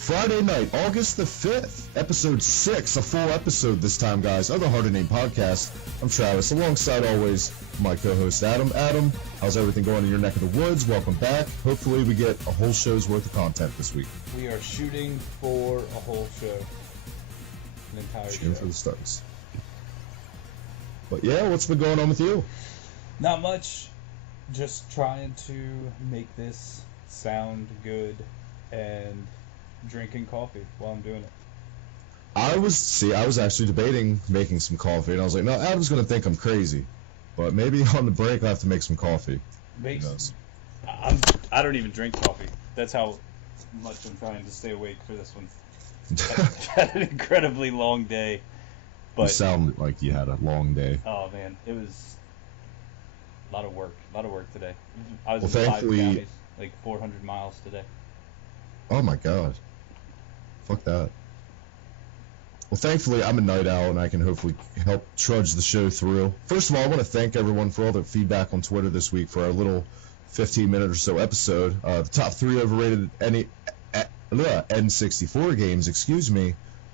Friday night, August the 5th, episode 6, a full episode this time, guys, of the Harder Name Podcast. I'm Travis, alongside always my co-host Adam. Adam, how's everything going in your neck of the woods? Welcome back. Hopefully we get a whole show's worth of content this week. We are shooting for a whole show. An entire shooting show. For the stars. But yeah, what's been going on with you? Not much. Just trying to make this sound good and drinking coffee while I'm doing it. I was actually debating making some coffee, and I was like, no, Adam's going to think I'm crazy. But maybe on the break I have to make some coffee. I don't even drink coffee. That's how much I'm trying to stay awake for this one. I've had an incredibly long day. But you sound like you had a long day. Oh man, it was a lot of work today. I was Well, in 5 thankfully, counties, like 400 miles today. Oh my god. Fuck that. Well, thankfully, I'm a night owl, and I can hopefully help trudge the show through. First of all, I want to thank everyone for all the feedback on Twitter this week for our little 15-minute or so episode. The top 3 overrated N64 games,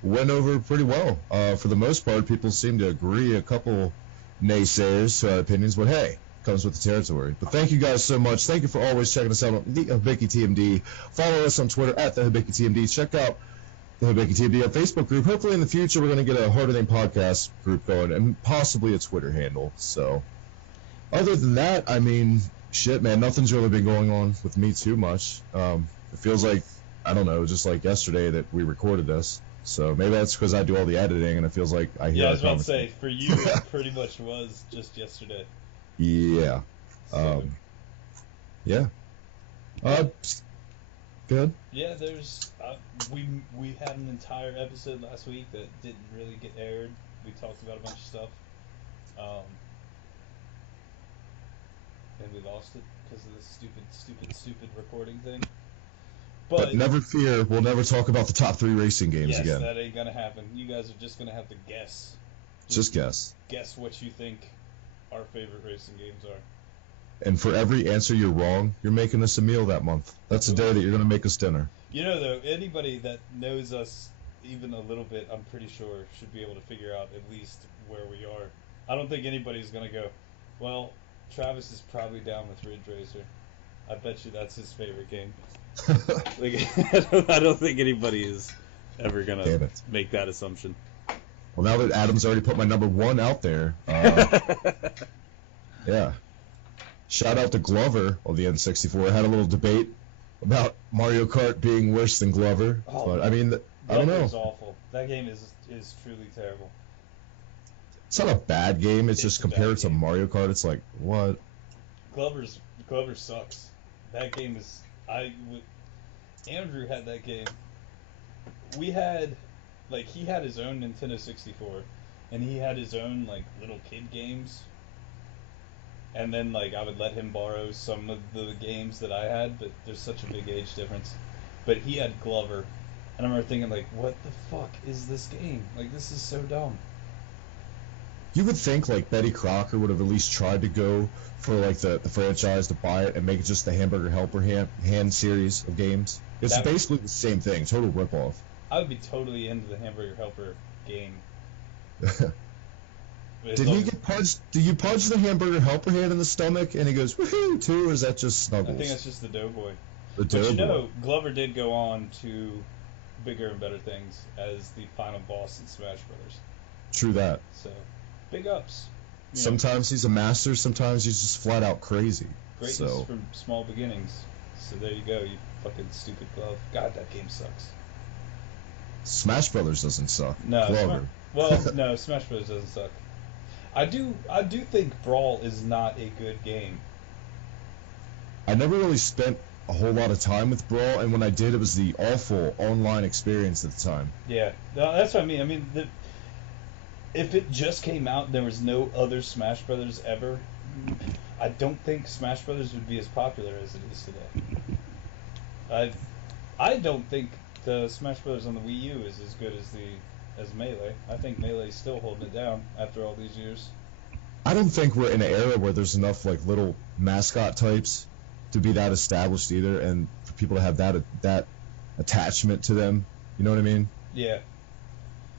went over pretty well. For the most part, people seem to agree. A couple naysayers to our opinions, but hey, comes with the territory. But thank you guys so much. Thank you for always checking us out on the Hibiki TMD. Follow us on Twitter at the Hibiki TMD. Check out the Hibiki TMD Facebook group. Hopefully in the future we're going to get a Harder Name Podcast group going and possibly a Twitter handle. So other than that, I mean, shit, man, nothing's really been going on with me too much. It feels like, I don't know, just like yesterday that we recorded this. So maybe that's because I do all the editing and it feels like I hear. Yeah, I was about to say, for you it pretty much was just yesterday. Yeah. Yeah. Good. Yeah, there's we had an entire episode last week that didn't really get aired. We talked about a bunch of stuff, and we lost it because of this stupid recording thing. But never fear, we'll never talk about the top 3 racing games again. Yes, that ain't gonna happen. You guys are just gonna have to guess. Just guess. Guess what you think our favorite racing games are. And for every answer you're wrong, you're making us a meal that month. That's the day that you're going to make us dinner. You know, though, anybody that knows us even a little bit, I'm pretty sure, should be able to figure out at least where we are. I don't think anybody's going to go, well, Travis is probably down with Ridge Racer. I bet you that's his favorite game. I don't think anybody is ever going to make that assumption. Well, now that Adam's already put my number 1 out there, yeah. Shout out to Glover on the N64. I had a little debate about Mario Kart being worse than Glover. But, I mean, I don't know. Glover's awful. That game is truly terrible. It's not a bad game. It's just compared to Mario Kart, it's like, what? Glover sucks. That game is... Andrew had that game. We had... he had his own Nintendo 64, and he had his own, little kid games. And then, I would let him borrow some of the games that I had, but there's such a big age difference. But he had Glover, and I remember thinking, what the fuck is this game? This is so dumb. You would think, Betty Crocker would have at least tried to go for, the franchise to buy it and make it just the Hamburger Helper hand series of games. It's basically the same thing, total ripoff. I would be totally into the Hamburger Helper game. Did he get punched? Do you punch the Hamburger Helper hand in the stomach and he goes woohoo too, or is that just Snuggles? I think that's just the Doughboy. But you know, Glover did go on to bigger and better things as the final boss in Smash Brothers. True that. So, big ups. Sometimes he's a master, sometimes he's just flat out crazy. Greatness from small beginnings. So there you go, you fucking stupid glove. God, that game sucks. Smash Brothers doesn't suck. No, Glover. no, Smash Brothers doesn't suck. I do think Brawl is not a good game. I never really spent a whole lot of time with Brawl, and when I did, it was the awful online experience at the time. Yeah, no, that's what I mean. I mean, if it just came out and there was no other Smash Brothers ever, I don't think Smash Brothers would be as popular as it is today. I don't think the Smash Brothers on the Wii U is as good as Melee. I think Melee's still holding it down after all these years. I don't think we're in an era where there's enough little mascot types to be that established either, and for people to have that attachment to them. You know what I mean? Yeah.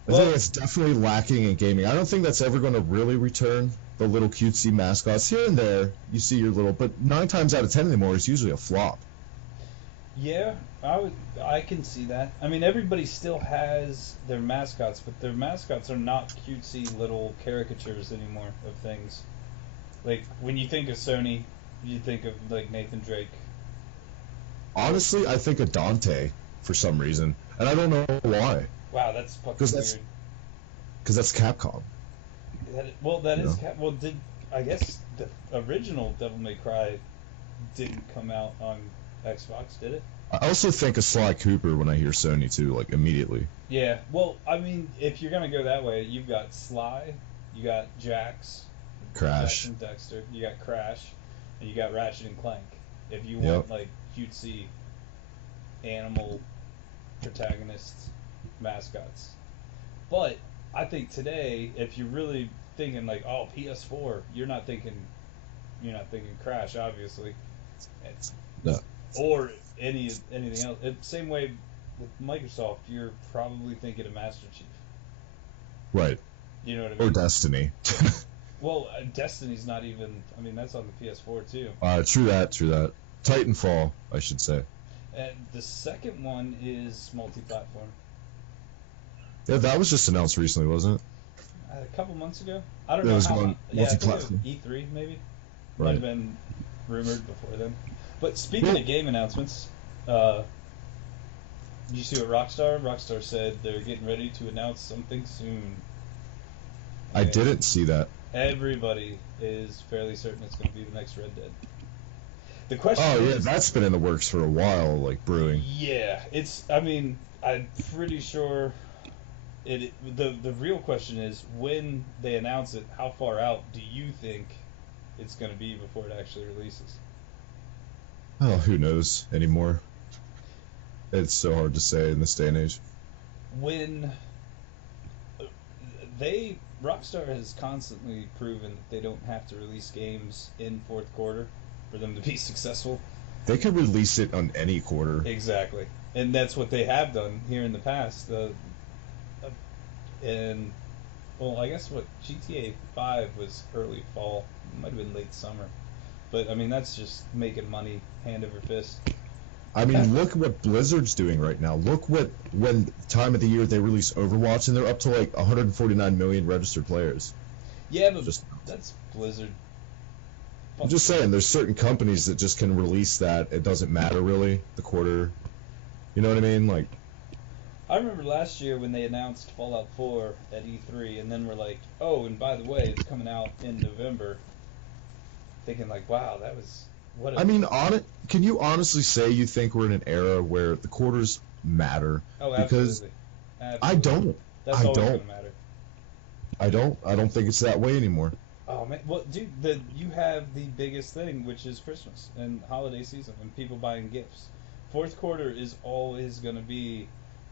I think it's definitely lacking in gaming. I don't think that's ever going to really return. The little cutesy mascots here and there, you see your little, but 9 times out of 10 anymore, it's usually a flop. Yeah, I can see that. I mean, everybody still has their mascots, but their mascots are not cutesy little caricatures anymore of things. Like when you think of Sony, you think of like Nathan Drake. Honestly, I think of Dante for some reason, and I don't know why. Wow, that's fucking weird. Because that's Capcom. That is well. I guess the original Devil May Cry didn't come out on Xbox, did it? I also think of Sly Cooper when I hear Sony too, like immediately. Yeah. Well, I mean, if you're gonna go that way, you've got Sly, you got Jax, Crash, and Dexter, you got Crash, and you got Ratchet and Clank. If you want like cutesy animal protagonists, mascots. But I think today, if you're really thinking like, oh, PS4, you're not thinking Crash, obviously, no, or anything else. Same way with Microsoft, you're probably thinking of Master Chief. Right. You know what I mean? Or Destiny. Well, Destiny's not even. I mean, that's on the PS4 too. True that. Titanfall, I should say. And the second one is multi-platform. Yeah, that was just announced recently, wasn't it? A couple months ago. I don't know was how. multi-platform. E3 maybe. Right. Might have been rumored before then. But speaking of game announcements, did you see what Rockstar said they're getting ready to announce something soon. I didn't see that. Everybody is fairly certain it's going to be the next Red Dead. The question is, that's been in the works for a while, like brewing. Yeah, I mean, I'm pretty sure. The real question is, when they announce it, how far out do you think it's going to be before it actually releases? Oh, who knows anymore? It's so hard to say in this day and age. When Rockstar has constantly proven that they don't have to release games in fourth quarter for them to be successful. They could release it on any quarter. Exactly, and that's what they have done here in the past. And well, I guess what GTA 5 was early fall, it might have been late summer, but I mean that's just making money hand over fist. I mean, look what Blizzard's doing right now. Look when time of the year they release Overwatch, and they're up to like 149 million registered players. Yeah, but that's Blizzard. I'm just saying, there's certain companies that just can release that. It doesn't matter really, the quarter. You know what I mean? Like, I remember last year when they announced Fallout 4 at E3, and then we're like, oh, and by the way, it's coming out in November. Thinking like, wow, that was I mean, can you honestly say you think we're in an era where the quarters matter? Oh, because absolutely. I don't. That's always gonna matter. I don't think it's that way anymore. Oh man, well, dude, you have the biggest thing, which is Christmas and holiday season, and people buying gifts. Fourth quarter is always gonna be.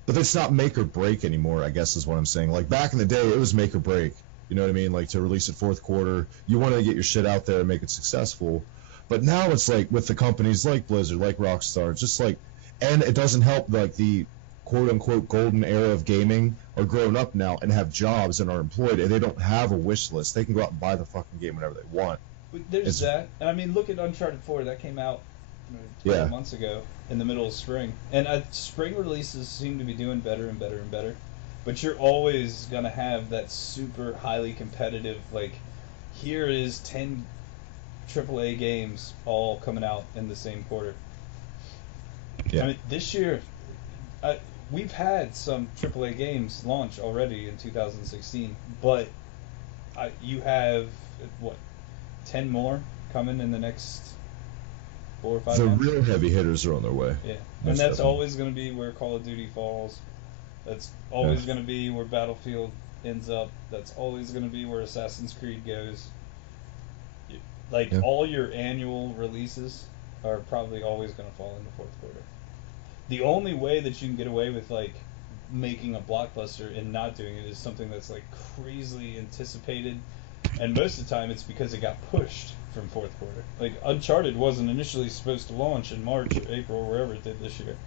But it's not make or break anymore, I guess is what I'm saying. Like back in the day, it was make or break. You know what I mean? Like to release it fourth quarter, you want to get your shit out there and make it successful. But now it's like with the companies like Blizzard, like Rockstar, just like, and it doesn't help like the quote unquote golden era of gaming are grown up now and have jobs and are employed, and they don't have a wish list. They can go out and buy the fucking game whenever they want. There's that. I mean, look at Uncharted 4. That came out 12 months ago in the middle of spring. And spring releases seem to be doing better and better and better. But you're always going to have that super highly competitive, like, here is 10 AAA games all coming out in the same quarter. Yeah. I mean, this year, we've had some AAA games launch already in 2016, but you have, 10 more coming in the next 4 or 5 months? The real heavy hitters are on their way. Yeah, and that's always going to be where Call of Duty falls. That's always going to be where Battlefield ends up. That's always going to be where Assassin's Creed goes. All your annual releases are probably always going to fall in the fourth quarter. The only way that you can get away with making a blockbuster and not doing it is something that's crazily anticipated, and most of the time it's because it got pushed from fourth quarter. Like Uncharted wasn't initially supposed to launch in March or April or wherever it did this year.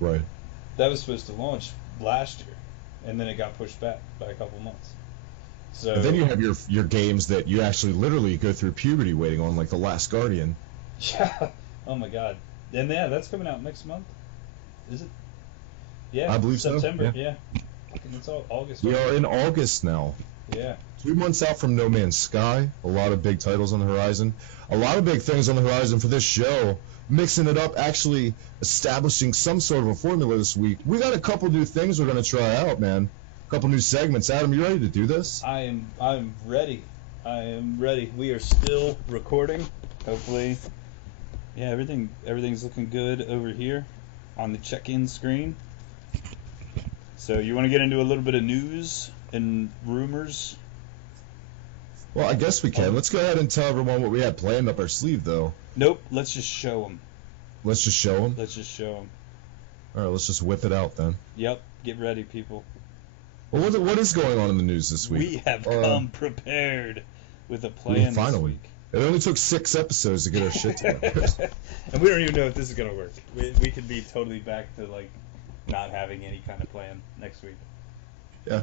Right. That was supposed to launch last year, and then it got pushed back by a couple months. So And then you have your games that you actually literally go through puberty waiting on, like The Last Guardian. yeah, oh my god, and yeah, that's coming out next month. Is it? Yeah, I believe September. so. Yeah. Yeah, fucking it's all August. We are in August now. Yeah. 2 months out from No Man's Sky. A lot of big titles on the horizon. A lot of big things on the horizon for this show. Mixing it up, actually establishing some sort of a formula this week. We got a couple new things we're going to try out, man. A couple new segments. Adam, you ready to do this? I'm ready. I am ready. We are still recording. Hopefully, yeah, everything's looking good over here on the check-in screen. So you want to get into a little bit of news and rumors? Well, I guess we can. Let's go ahead and tell everyone what we had planned up our sleeve, though. Nope. Let's just show them. Let's just show them? Let's just show them. All right, let's just whip it out, then. Yep. Get ready, people. Well, what is going on in the news this week? We have come prepared with a plan finally. this week. It only took 6 episodes to get our shit together. And we don't even know if this is going to work. We could be totally back to, like, not having any kind of plan next week. Yeah.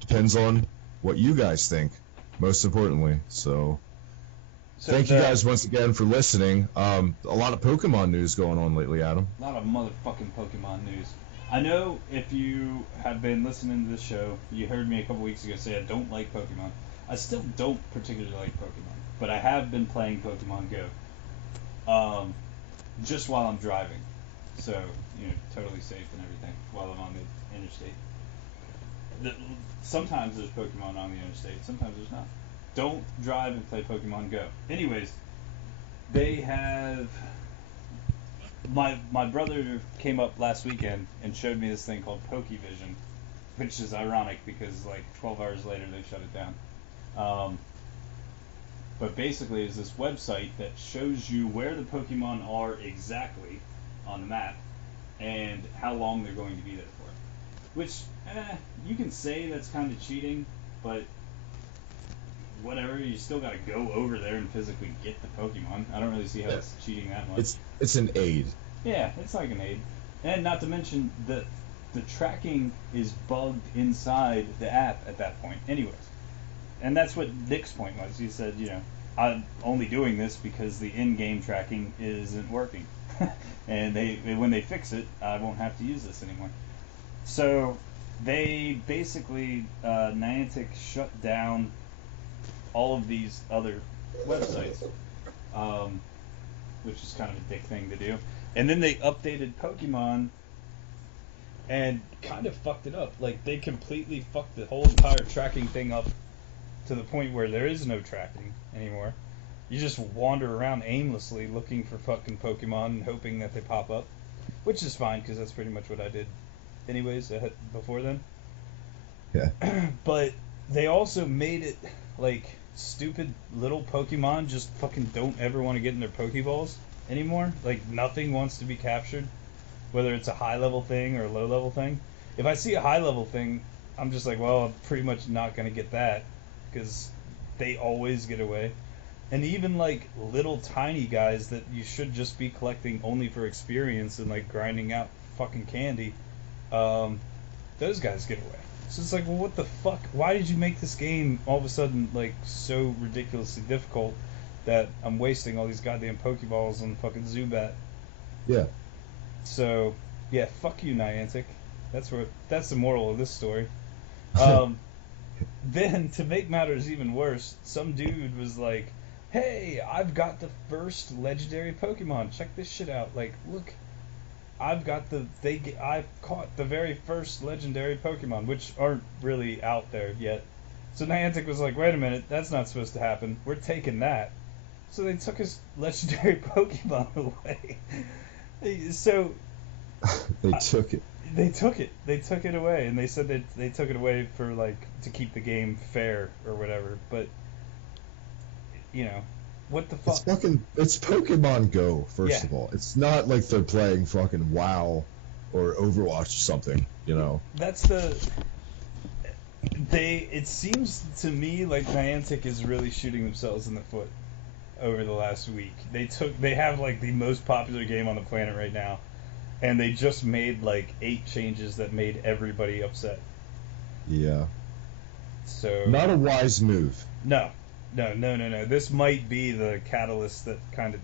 Depends on what you guys think, most importantly. So thank you guys once again for listening. A lot of Pokemon news going on lately, Adam. A lot of motherfucking Pokemon news. I know if you have been listening to this show, you heard me a couple weeks ago say I don't like Pokemon. I still don't particularly like Pokemon, but I have been playing Pokemon Go. Just while I'm driving. So, totally safe and everything while I'm on the interstate. Sometimes there's Pokemon on the interstate, sometimes there's not. Don't drive and play Pokemon Go. Anyways, they have... My brother came up last weekend and showed me this thing called Pokevision, which is ironic because, like, 12 hours later they shut it down. But basically it's this website that shows you where the Pokemon are exactly on the map and how long they're going to be there for. Which, you can say that's kind of cheating, but whatever, you still gotta go over there and physically get the Pokemon. I don't really see how it's cheating that much. It's an aid. Yeah, it's like an aid. And not to mention, the tracking is bugged inside the app at that point anyways. And that's what Nick's point was. He said, I'm only doing this because the in-game tracking isn't working. And when they fix it, I won't have to use this anymore. So they basically, Niantic shut down all of these other websites, which is kind of a dick thing to do. And then they updated Pokemon and kind of fucked it up. Like, they completely fucked the whole entire tracking thing up to the point where there is no tracking anymore. You just wander around aimlessly looking for fucking Pokemon and hoping that they pop up, which is fine because that's pretty much what I did anyways before then. Yeah. But they also made it like stupid little Pokemon just fucking don't ever want to get in their Pokeballs anymore. Like, nothing wants to be captured, whether it's a high level thing or a low level thing. If I see a high level thing, I'm just like, well, I'm pretty much not going to get that because they always get away. And even like little tiny guys that you should just be collecting only for experience and like grinding out fucking candy, those guys get away. So it's like, well, what the fuck? Why did you make this game all of a sudden like so ridiculously difficult that I'm wasting all these goddamn Pokeballs on fucking Zubat? Yeah. So yeah, fuck you, Niantic. That's the moral of this story. Then to make matters even worse, some dude was like, hey, I've got the first legendary Pokemon. Check this shit out. Like, look, I've caught the very first legendary Pokemon, which aren't really out there yet. So Niantic was like, wait a minute, that's not supposed to happen. We're taking that. So they took his legendary Pokemon away. So They took it. They took it away, and they said that they took it away for like to keep the game fair or whatever. But what the fuck? It's Pokemon Go. First of all, it's not like they're playing fucking WoW or Overwatch or something. That's It seems to me like Niantic is really shooting themselves in the foot over the last week. They have like the most popular game on the planet right now, and they just made like 8 changes that made everybody upset. Yeah. So Not a wise move. no, no. This might be the catalyst that kind of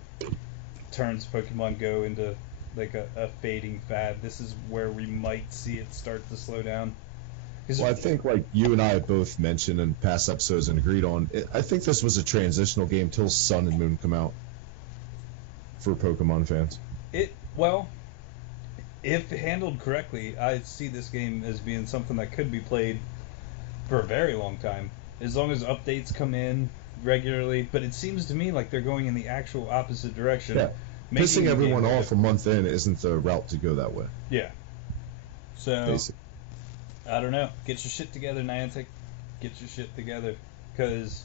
turns Pokemon Go into like a fading fad. This is where we might see it start to slow down. Well, I think like you and I have both mentioned in past episodes and agreed on, I think this was a transitional game till Sun and Moon come out for Pokemon fans. Well, if handled correctly, I see this game as being something that could be played for a very long time, as long as updates come in regularly. But it seems to me like they're going in the actual opposite direction. Yeah, pissing everyone off a month in isn't the route to go that way. Yeah. So, Basically. I don't know. Get your shit together, Niantic. Get your shit together. Because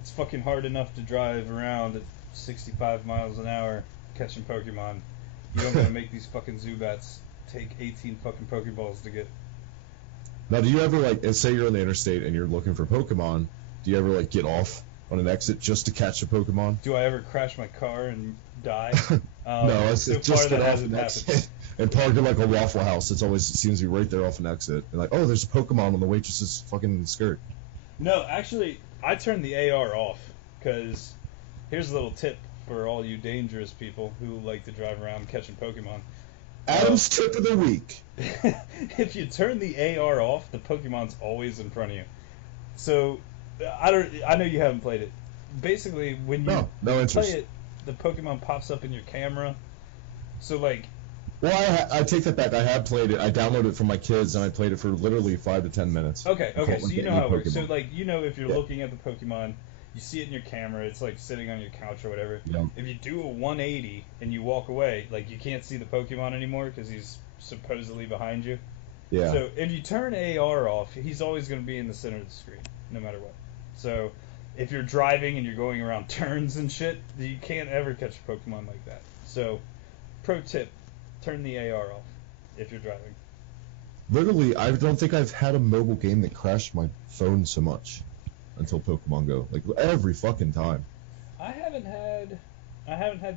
it's fucking hard enough to drive around at 65 miles an hour catching Pokemon. You don't gotta make these fucking Zubats take 18 fucking Pokeballs to get. Now, do you ever like, say you're on the interstate and you're looking for Pokemon, do you ever like get off on an exit just to catch a Pokemon? Do I ever crash my car and die? No, it's so just far get that off an hasn't exit happened. and park at like a Waffle House. It seems to be right there off an exit. And like, oh, there's a Pokemon on the waitress's fucking skirt. No, actually, I turned the AR off because here's a little tip for all you dangerous people who like to drive around catching Pokemon. Adam's tip of the week. If you turn the AR off, the Pokemon's always in front of you. So I know you haven't played it. Basically, when you no play it, the Pokemon pops up in your camera. So like. Well, I take that back. I have played it. I downloaded it for my kids, and I played it for literally 5 to 10 minutes. Okay. So you know how it works. So Pokemon. like, if you're looking at the Pokemon, you see it in your camera. It's like sitting on your couch or whatever. Yeah. If you do a 180 and you walk away, like you can't see the Pokemon anymore because he's supposedly behind you. Yeah. So if you turn AR off, he's always going to be in the center of the screen, no matter what. So if you're driving and you're going around turns and shit, you can't ever catch a Pokemon like that. So, pro tip. Turn the AR off if you're driving. Literally, I don't think I've had a mobile game that crashed my phone so much until Pokemon Go. Like every fucking time. I haven't had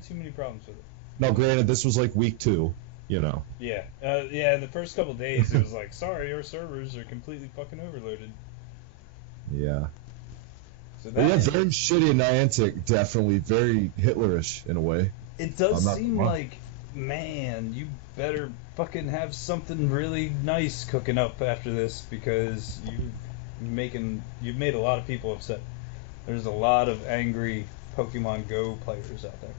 too many problems with it. Now, granted, this was like week 2, you know. Yeah. The first couple days it was like, sorry, our servers are completely fucking overloaded. Yeah. So But yeah, very shitty and Niantic, definitely very Hitlerish in a way. It does seem like, man, you better fucking have something really nice cooking up after this because you've made a lot of people upset. There's a lot of angry Pokemon Go players out there.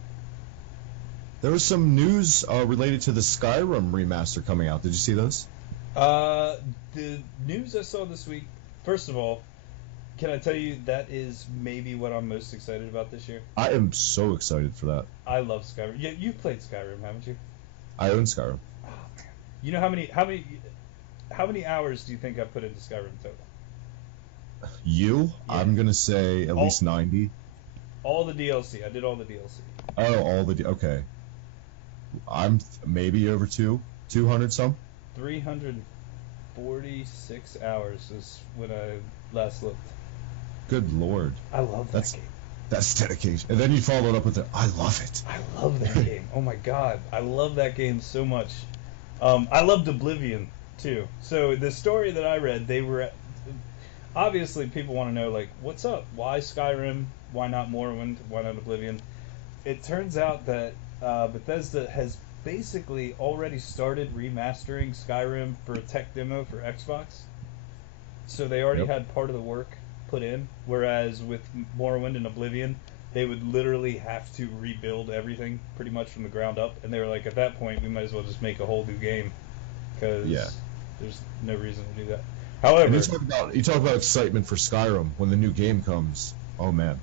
There was some news related to the Skyrim remaster coming out. Did you see those? The news I saw this week, first of all, can I tell you that is maybe what I'm most excited about this year? I am so excited for that. I love Skyrim. Yeah, you've played Skyrim, haven't you? I own Skyrim. Oh man. You know how many hours do you think I put into Skyrim total? You? Yeah. I'm gonna say at least 90. All the DLC. I did all the DLC. Oh, okay. I'm maybe over 200 some. 346 hours is when I last looked. Good lord. I love that game. That's dedication. And then you followed up with it. I love it. I love that game. Oh my god, I love that game so much. I loved Oblivion too. So the story that I read, they were obviously people want to know like, what's up? Why Skyrim? Why not Morrowind? Why not Oblivion? It turns out that Bethesda has basically already started remastering Skyrim for a tech demo for Xbox. So they already had part of the work put in, whereas with Morrowind and Oblivion, they would literally have to rebuild everything pretty much from the ground up, and they were like, at that point, we might as well just make a whole new game, because there's no reason to do that. However, you talk about excitement for Skyrim when the new game comes. Oh man,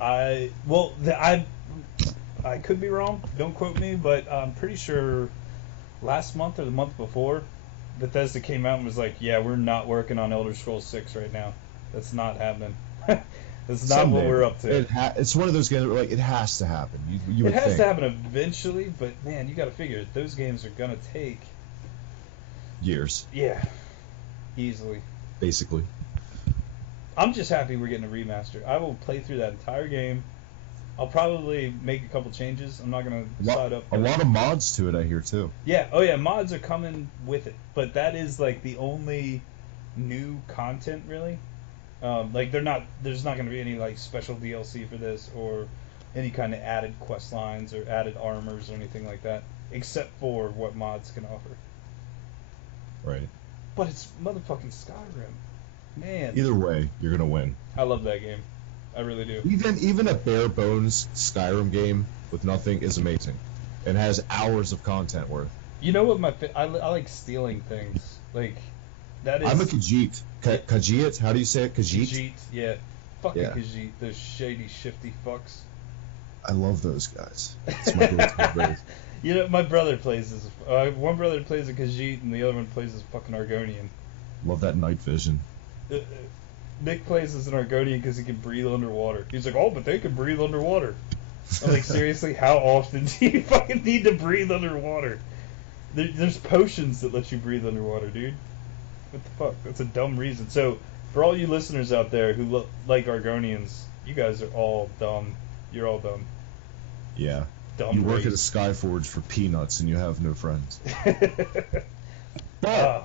I could be wrong. Don't quote me, but I'm pretty sure last month or the month before, Bethesda came out and was like, "Yeah, we're not working on Elder Scrolls 6 right now. That's not happening. That's not what we're up to." It's one of those games where like it has to happen. You it has to happen eventually, but man, you got to figure those games are gonna take years. Yeah, easily. Basically. I'm just happy we're getting a remaster. I will play through that entire game I'll probably make a couple changes. I'm not gonna side up. A lot of mods to it, I hear too. Yeah. Oh yeah. Mods are coming with it, but that is like the only new content really. Like they're not. There's not gonna be any like special DLC for this or any kind of added quest lines or added armors or anything like that, except for what mods can offer. Right. But it's motherfucking Skyrim, man. Either way, you're gonna win. I love that game. I really do. Even a bare bones Skyrim game with nothing is amazing, and has hours of content worth. You know what I like stealing things. Like that is. I'm a Khajiit. Khajiit? How do you say it? Khajiit? Khajiit, yeah. Fucking Yeah. Khajiit, those shady, shifty fucks. I love those guys. It's my go-to race. You know, my brother plays as one brother plays a Khajiit and the other one plays as fucking Argonian. Love that night vision. Nick plays as an Argonian because he can breathe underwater. He's like, oh, but they can breathe underwater. I'm like, seriously, how often do you fucking need to breathe underwater? There's potions that let you breathe underwater, dude. What the fuck? That's a dumb reason. So, for all you listeners out there who like Argonians, you guys are all dumb. You're all dumb. Yeah. Dumb You work race. at a Skyforge for peanuts and you have no friends. But Ah.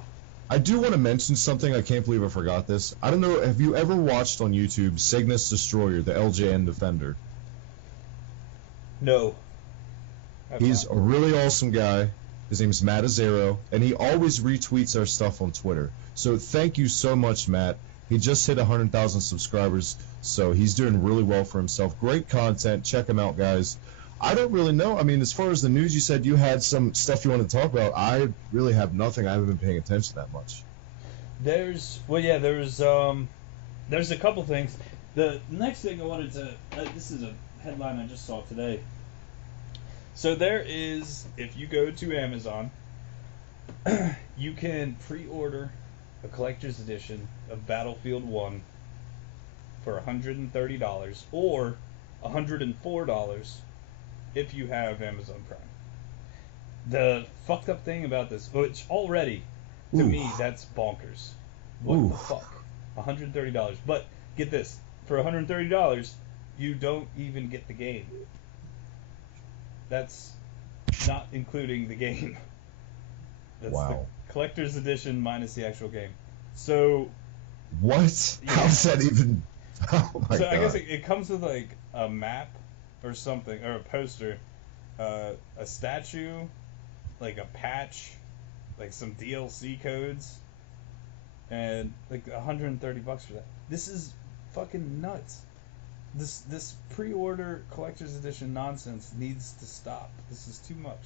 I do want to mention something. I can't believe I forgot this. I don't know. Have you ever watched on YouTube Cygnus Destroyer, the LJN Defender? No. He's a really awesome guy. His name's Matt Azero, and he always retweets our stuff on Twitter. So thank you so much, Matt. He just hit 100,000 subscribers, so he's doing really well for himself. Great content. Check him out, guys. I don't really know. I mean, as far as the news, you said you had some stuff you wanted to talk about. I really have nothing. I haven't been paying attention that much. There's a couple things. The next thing I wanted to this is a headline I just saw today. So there is, if you go to Amazon, you can pre-order a collector's edition of Battlefield 1 for $130 or $104 if you have Amazon Prime. The fucked up thing about this, which already, to me, that's bonkers. What the fuck? $130. But get this, for $130, you don't even get the game. That's not including the game. That's Wow. the collector's edition minus the actual game. So What? Yeah. How's that even? Oh my so god. I guess it comes with like a map or something, or a poster, a statue, like a patch, like some DLC codes, and like $130 for that. This is fucking nuts. This pre-order collector's edition nonsense needs to stop. This is too much.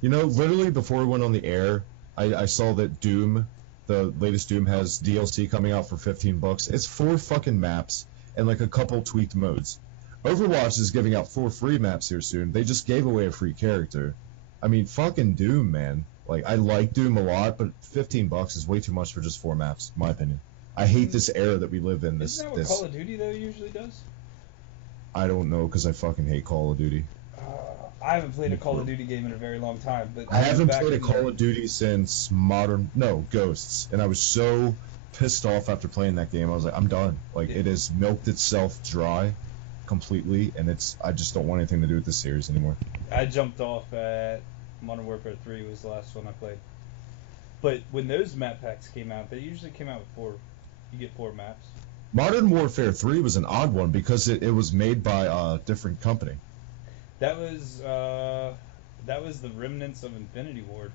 You know, literally before we went on the air, I saw that Doom, the latest Doom, has DLC coming out for $15. It's 4 fucking maps and like a couple tweaked modes. Overwatch is giving out 4 free maps here soon. They just gave away a free character. I mean, fucking Doom, man. Like, I like Doom a lot, but $15 is way too much for just 4 maps, in my opinion. I hate this era that we live in. Isn't that what Call of Duty though usually does? I don't know, because I fucking hate Call of Duty. I haven't played a Call of Duty game in a very long time, but I haven't back played a in Call the- of Duty since Ghosts, and I was so pissed off after playing that game. I was like, I'm done. Like, it has milked itself dry completely, and I just don't want anything to do with this series anymore. I jumped off at Modern Warfare 3 was the last one I played. But when those map packs came out, they usually came out with 4. You get 4 maps. Modern Warfare 3 was an odd one because it was made by a different company. That was the remnants of Infinity Ward.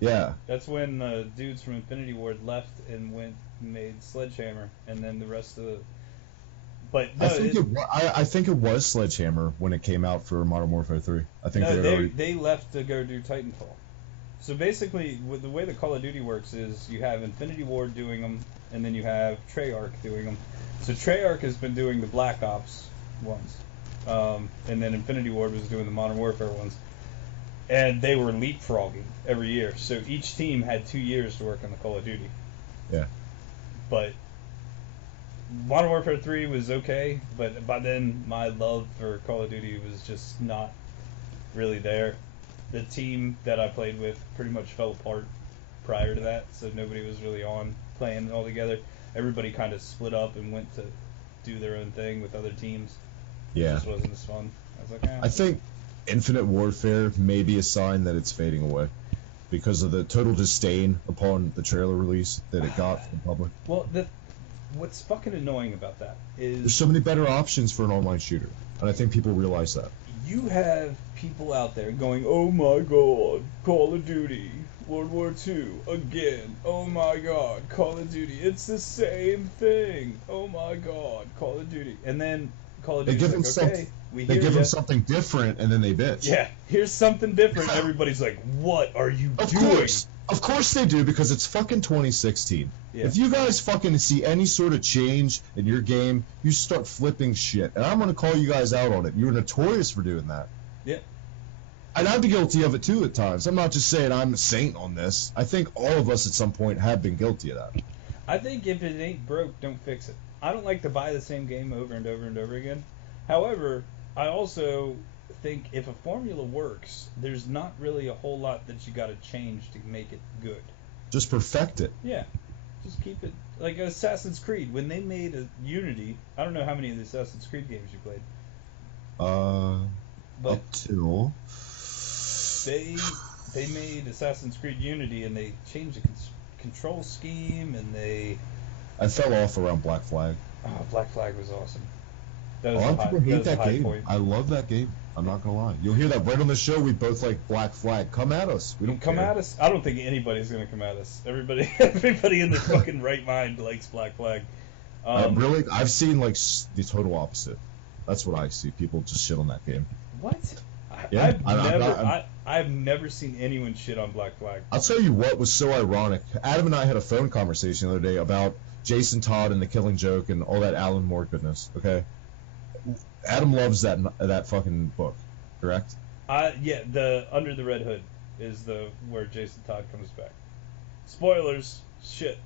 Yeah. That's when the dudes from Infinity Ward left and went and made Sledgehammer, and then the rest of the. But no, I think it was Sledgehammer when it came out for Modern Warfare 3. I think they left to go do Titanfall. So basically, with the way the Call of Duty works is you have Infinity Ward doing them, and then you have Treyarch doing them. So Treyarch has been doing the Black Ops ones, and then Infinity Ward was doing the Modern Warfare ones, and they were leapfrogging every year. So each team had 2 years to work on the Call of Duty. Yeah. But Modern Warfare 3 was okay, but by then my love for Call of Duty was just not really there. The team that I played with pretty much fell apart prior to that, so nobody was really on playing all together. Everybody kind of split up and went to do their own thing with other teams. It Yeah. just wasn't as fun. I was like, eh. I think Infinite Warfare may be a sign that it's fading away because of the total disdain upon the trailer release that it got from the public. Well, what's fucking annoying about that There's is so many better options for an online shooter, and I think people realize that. you have people out there going, "Oh my God, Call of Duty, World War II again. Oh my God, Call of Duty. It's the same thing. Oh my God, Call of Duty." And then Call of They Duty's give them like, some, "Okay, we they hear give ya." them something different, and then they bitch. Yeah, here's something different. Everybody's like, "What are you Of doing?" of course they do, because it's fucking 2016. Yeah. If you guys fucking see any sort of change in your game, you start flipping shit, and I'm gonna call you guys out on it. You're notorious for doing that. Yeah. And I'd be guilty of it too at times. I'm not just saying I'm a saint on this. I think all of us at some point have been guilty of that. I think if it ain't broke, don't fix it. I don't like to buy the same game over and over and over again. However, I also think if a formula works, there's not really a whole lot that you got to change to make it good. Just perfect it. Yeah, just keep it like Assassin's Creed. When they made a Unity, I don't know how many of the Assassin's Creed games you played, but Up till they made Assassin's Creed Unity and they changed the control scheme and they I fell off around Black Flag. Black Flag was awesome. That A was lot of people hate that game. point. I love that game. I'm not gonna lie. You'll hear that right on the show. We both like Black Flag. Come at us. We don't Come care. at us. I don't think anybody's gonna come at us. Everybody in their fucking right mind likes Black Flag. Really, I've seen like the total opposite. That's what I see. People just shit on that game. What? Yeah, I've never seen anyone shit on Black Flag. I'll tell you what was so ironic. Adam and I had a phone conversation the other day about Jason Todd and The Killing Joke and all that Alan Moore goodness. Okay, Adam loves that fucking book, correct? Yeah, the Under the Red Hood is where Jason Todd comes back. Spoilers, shit.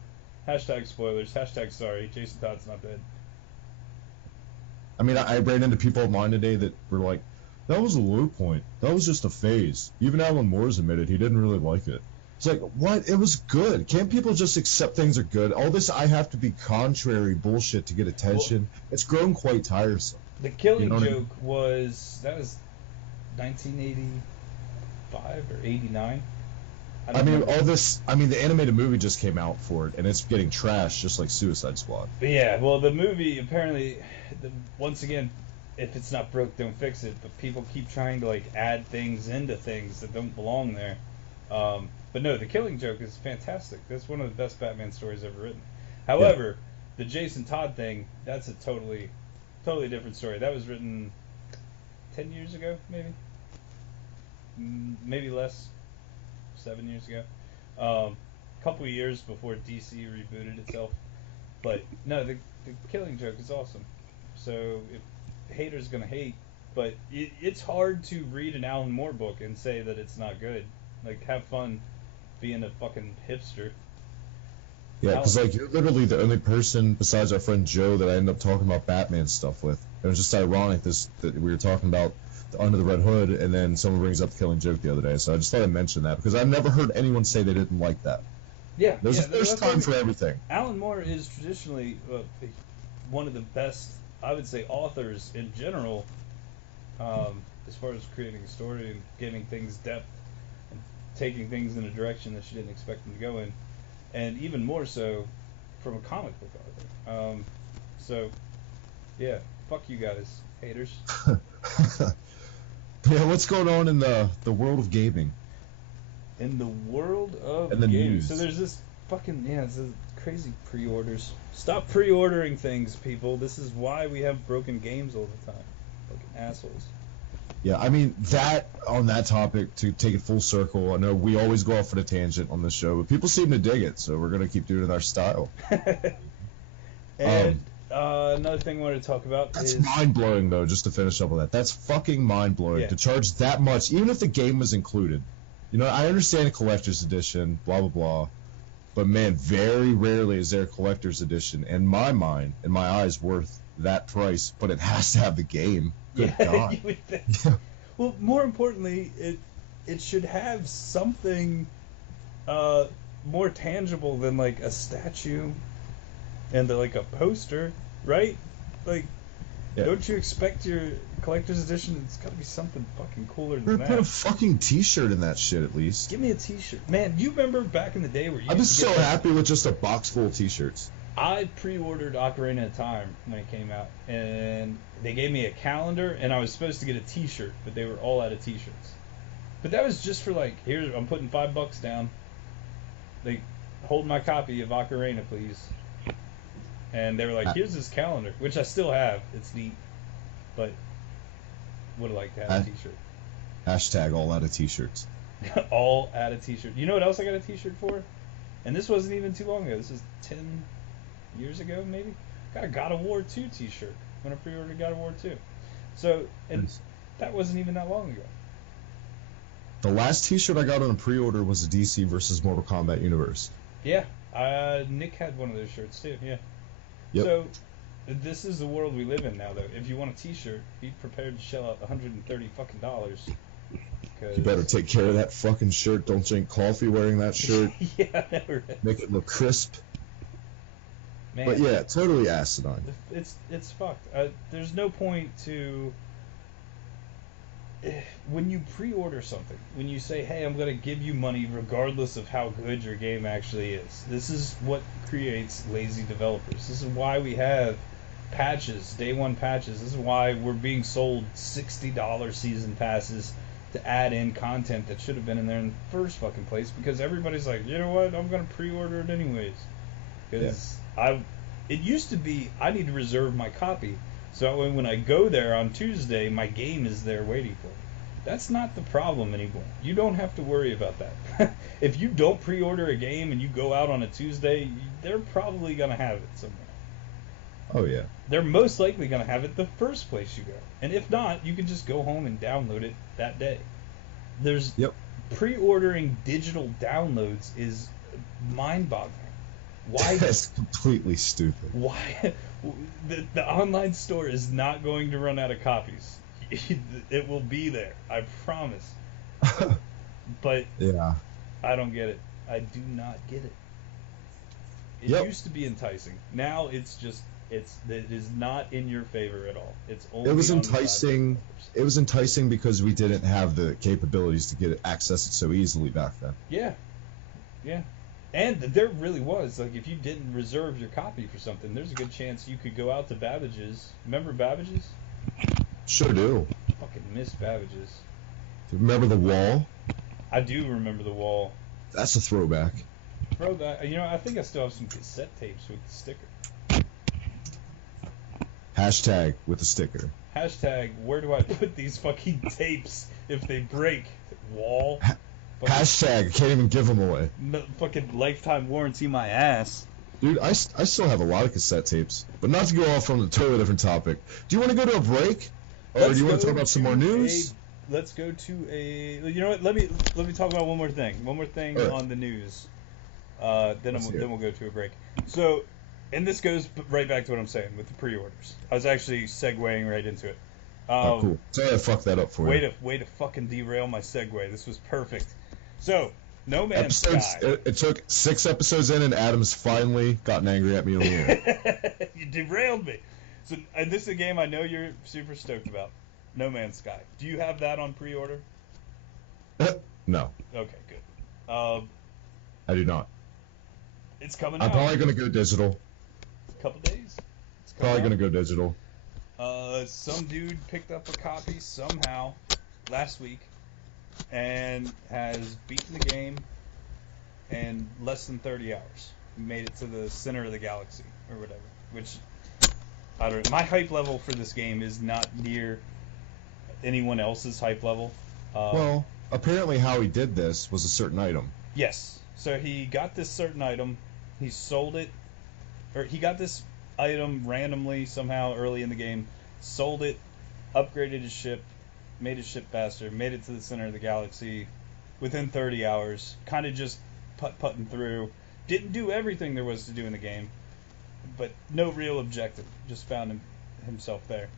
Hashtag spoilers. Hashtag sorry. Jason Todd's not dead. I mean, I ran into people of mine today that were like, that was a low point. That was just a phase. Even Alan Moore's admitted he didn't really like it. It's like, what? It was good. Can't people just accept things are good? All this I have to be contrary bullshit to get attention. It's grown quite tiresome. The Killing You know what I Joke was 1985 or 89. I mean, all this. I mean, the animated movie just came out for it, and it's getting trashed just like Suicide Squad. But yeah, well, the movie apparently, once again, if it's not broke, don't fix it. But people keep trying to like add things into things that don't belong there. But no, The Killing Joke is fantastic. That's one of the best Batman stories ever written. However, the Jason Todd thing, that's a totally different story. That was written 10 years ago, maybe? Maybe less. 7 years ago. A couple of years before DC rebooted itself. But no, the Killing Joke is awesome. So if haters gonna hate, but it's hard to read an Alan Moore book and say that it's not good. Like, have fun being a fucking hipster. Yeah, because like you're literally the only person besides our friend Joe that I end up talking about Batman stuff with. It was just ironic that we were talking about Under the Red Hood, and then someone brings up The Killing Joke the other day. So I just thought I'd mention that because I've never heard anyone say they didn't like that. Yeah, There's a first time for everything. Alan Moore is traditionally one of the best, I would say, authors in general, as far as creating a story and giving things depth and taking things in a direction that you didn't expect them to go in, and even more so from a comic book author. So, yeah, fuck you guys, haters. Yeah, what's going on in the world of gaming? In the world of and the gaming. news. So there's this fucking, it's this crazy pre-orders. Stop pre-ordering things, people. This is why we have broken games all the time. Fucking assholes. Yeah, I mean, on that topic, to take it full circle, I know we always go off on a tangent on this show, but people seem to dig it, so we're going to keep doing it our style. And another thing I wanted to talk about That's is... mind-blowing, though, just to finish up with that. That's fucking mind-blowing, to charge that much, even if the game was included. You know, I understand a collector's edition, blah, blah, blah, but man, very rarely is there a collector's edition, in my mind, in my eyes, worth that price, but it has to have the game. Good God. You would think. Well, more importantly, it should have something more tangible than like a statue and like a poster, right? Like, Yeah. Don't you expect your collector's edition? It's got to be something fucking cooler than Put a that. fucking T-shirt in that shit at least. Give me a T-shirt, man. You remember back in the day where you? I'd be used to so get happy with just a box full of T-shirts. I pre-ordered Ocarina of Time when it came out, and they gave me a calendar, and I was supposed to get a T-shirt, but they were all out of T-shirts. But that was just for like, here I'm putting $5 down. They hold my copy of Ocarina, please. And they were like, here's this calendar, which I still have. It's neat, but would have liked to have a T-shirt. Hashtag all out of T-shirts. All out of T-shirt. You know what else I got a T-shirt for? And this wasn't even too long ago. This is 10 years ago, maybe. Got a God of War 2 T-shirt when I pre-ordered God of War 2. So, and that wasn't even that long ago. The last T-shirt I got on a pre-order was a DC versus Mortal Kombat Universe. Yeah, Nick had one of those shirts too. Yeah. Yep. So, this is the world we live in now, though. If you want a T-shirt, be prepared to shell out $130 fucking dollars. You better take care of that fucking shirt. Don't drink coffee wearing that shirt. Yeah, right. Make it look crisp. Man, but yeah, totally asinine. It's fucked. There's no point to when you pre-order something. When you say, "Hey, I'm going to give you money regardless of how good your game actually is." This is what creates lazy developers. This is why we have patches, day one patches. This is why we're being sold $60 season passes to add in content that should have been in there in the first fucking place, because everybody's like, you know what, I'm gonna pre-order it anyways. Because it used to be I need to reserve my copy, so when I go there on Tuesday, my game is there waiting for me. That's not the problem anymore. You don't have to worry about that. If you don't pre-order a game and you go out on a Tuesday, they're probably gonna have it somewhere. Oh yeah. They're most likely going to have it the first place you go. And if not, you can just go home and download it that day. There's pre-ordering digital downloads is mind-boggling. Why? That's completely stupid. Why? The online store is not going to run out of copies. It will be there. I promise. But yeah, I don't get it. I do not get it. It used to be enticing. Now it's just... It is not in your favor at all. It's only. It was enticing. It was enticing because we didn't have the capabilities to get access it so easily back then. Yeah, yeah, and there really was, like, if you didn't reserve your copy for something, there's a good chance you could go out to Babbage's. Remember Babbage's? Sure do. Fucking miss Babbage's. Remember the wall? I do remember the wall. That's a throwback. Throwback. You know, I think I still have some cassette tapes with the sticker. Hashtag with a sticker. Hashtag, where do I put these fucking tapes if they break? Wall. Hashtag, can't even give them away. No, fucking lifetime warranty my ass. Dude, I still have a lot of cassette tapes. But not to go off on a totally different topic. Do you want to go to a break? Or do you want to talk about some more news? Let's go to a... You know what? Let me talk about one more thing. One more thing on the news. Then we'll go to a break. So... And this goes right back to what I'm saying with the pre-orders. I was actually segueing right into it. Oh, cool. Sorry I fucked that up for you. Way to fucking derail my segue. This was perfect. So, No Man's Sky. It took 6 episodes in, and Adam's finally gotten angry at me on the air. You derailed me. So, and this is a game I know you're super stoked about. No Man's Sky. Do you have that on pre-order? No. Okay, good. I do not. It's coming out. I'm probably going to go digital. Couple days. Probably gonna go digital. Some dude picked up a copy somehow last week and has beaten the game in less than 30 hours. He made it to the center of the galaxy or whatever. Which I don't know. My hype level for this game is not near anyone else's hype level. Well, apparently how he did this was a certain item. Yes. So he got this certain item. He sold it. Or he got this item randomly somehow early in the game, sold it, upgraded his ship, made his ship faster, made it to the center of the galaxy within 30 hours, kind of just putting through. Didn't do everything there was to do in the game, but no real objective. Just found himself there.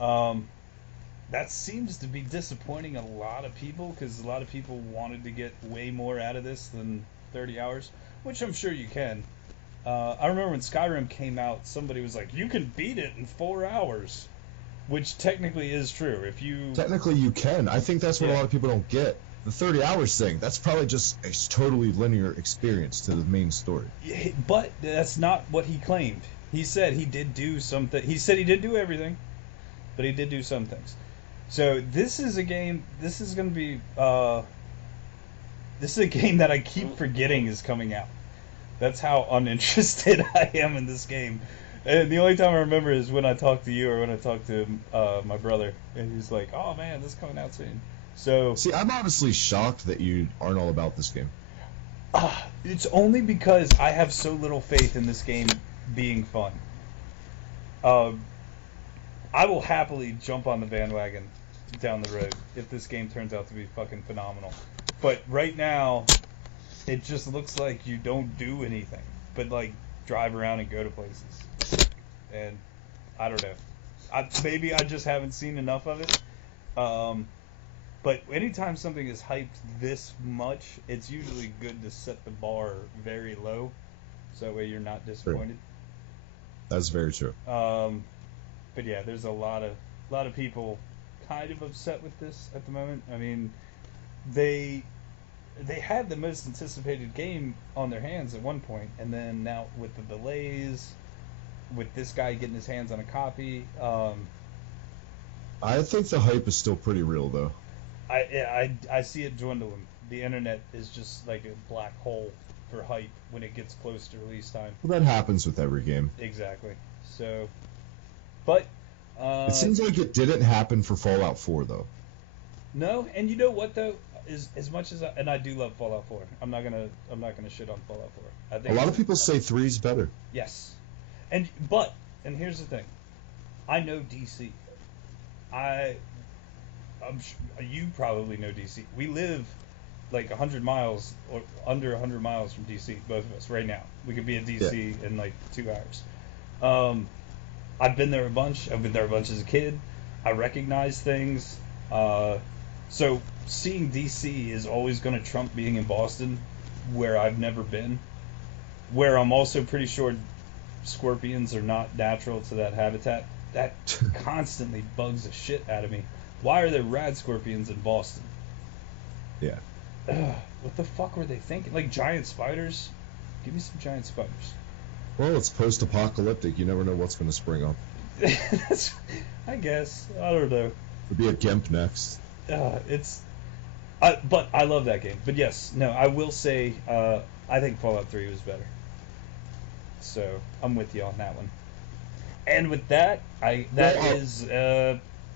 That seems to be disappointing a lot of people, because a lot of people wanted to get way more out of this than 30 hours, which I'm sure you can. I remember when Skyrim came out, somebody was like, you can beat it in 4 hours. Which technically is true. If you Technically, you can. I think that's what a lot of people don't get. The 30 hours thing, that's probably just a totally linear experience to the main story. But that's not what he claimed. He said he did do something. He said he did do everything, but he did do some things. So this is a game. This is going to be. This is a game that I keep forgetting is coming out. That's how uninterested I am in this game. And the only time I remember is when I talk to you or when I talk to my brother, and he's like, "Oh man, this is coming out soon." So see, I'm honestly shocked that you aren't all about this game. It's only because I have so little faith in this game being fun. I will happily jump on the bandwagon down the road if this game turns out to be fucking phenomenal. But right now, it just looks like you don't do anything but like drive around and go to places. And I don't know. Maybe I just haven't seen enough of it. But anytime something is hyped this much, it's usually good to set the bar very low, so that way you're not disappointed. That's very true. But yeah, there's a lot of people kind of upset with this at the moment. I mean, they had the most anticipated game on their hands at one point, and then now with the delays, with this guy getting his hands on a copy. I think the hype is still pretty real, though. I see it dwindling. The internet is just like a black hole for hype when it gets close to release time. Well, that happens with every game. Exactly. So, but it seems like it didn't happen for Fallout 4, though. No, and you know what though? As much as I do love Fallout 4, I'm not gonna shit on Fallout 4. I think a lot of people say 3 is better. Yes, and here's the thing, I know DC. You probably know DC. We live like 100 miles or under 100 miles from DC, both of us right now. We could be in DC in like 2 hours. I've been there a bunch. I've been there a bunch as a kid. I recognize things. So seeing DC is always going to trump being in Boston, where I've never been. Where I'm also pretty sure scorpions are not natural to that habitat. That constantly bugs the shit out of me. Why are there rad scorpions in Boston? Yeah. What the fuck were they thinking? Like giant spiders? Give me some giant spiders. Well, it's post-apocalyptic. You never know what's going to spring up. I guess. I don't know. It'd be a GIMP next. But I love that game. But yes, no, I will say I think Fallout 3 was better. So I'm with you on that one. And with that, is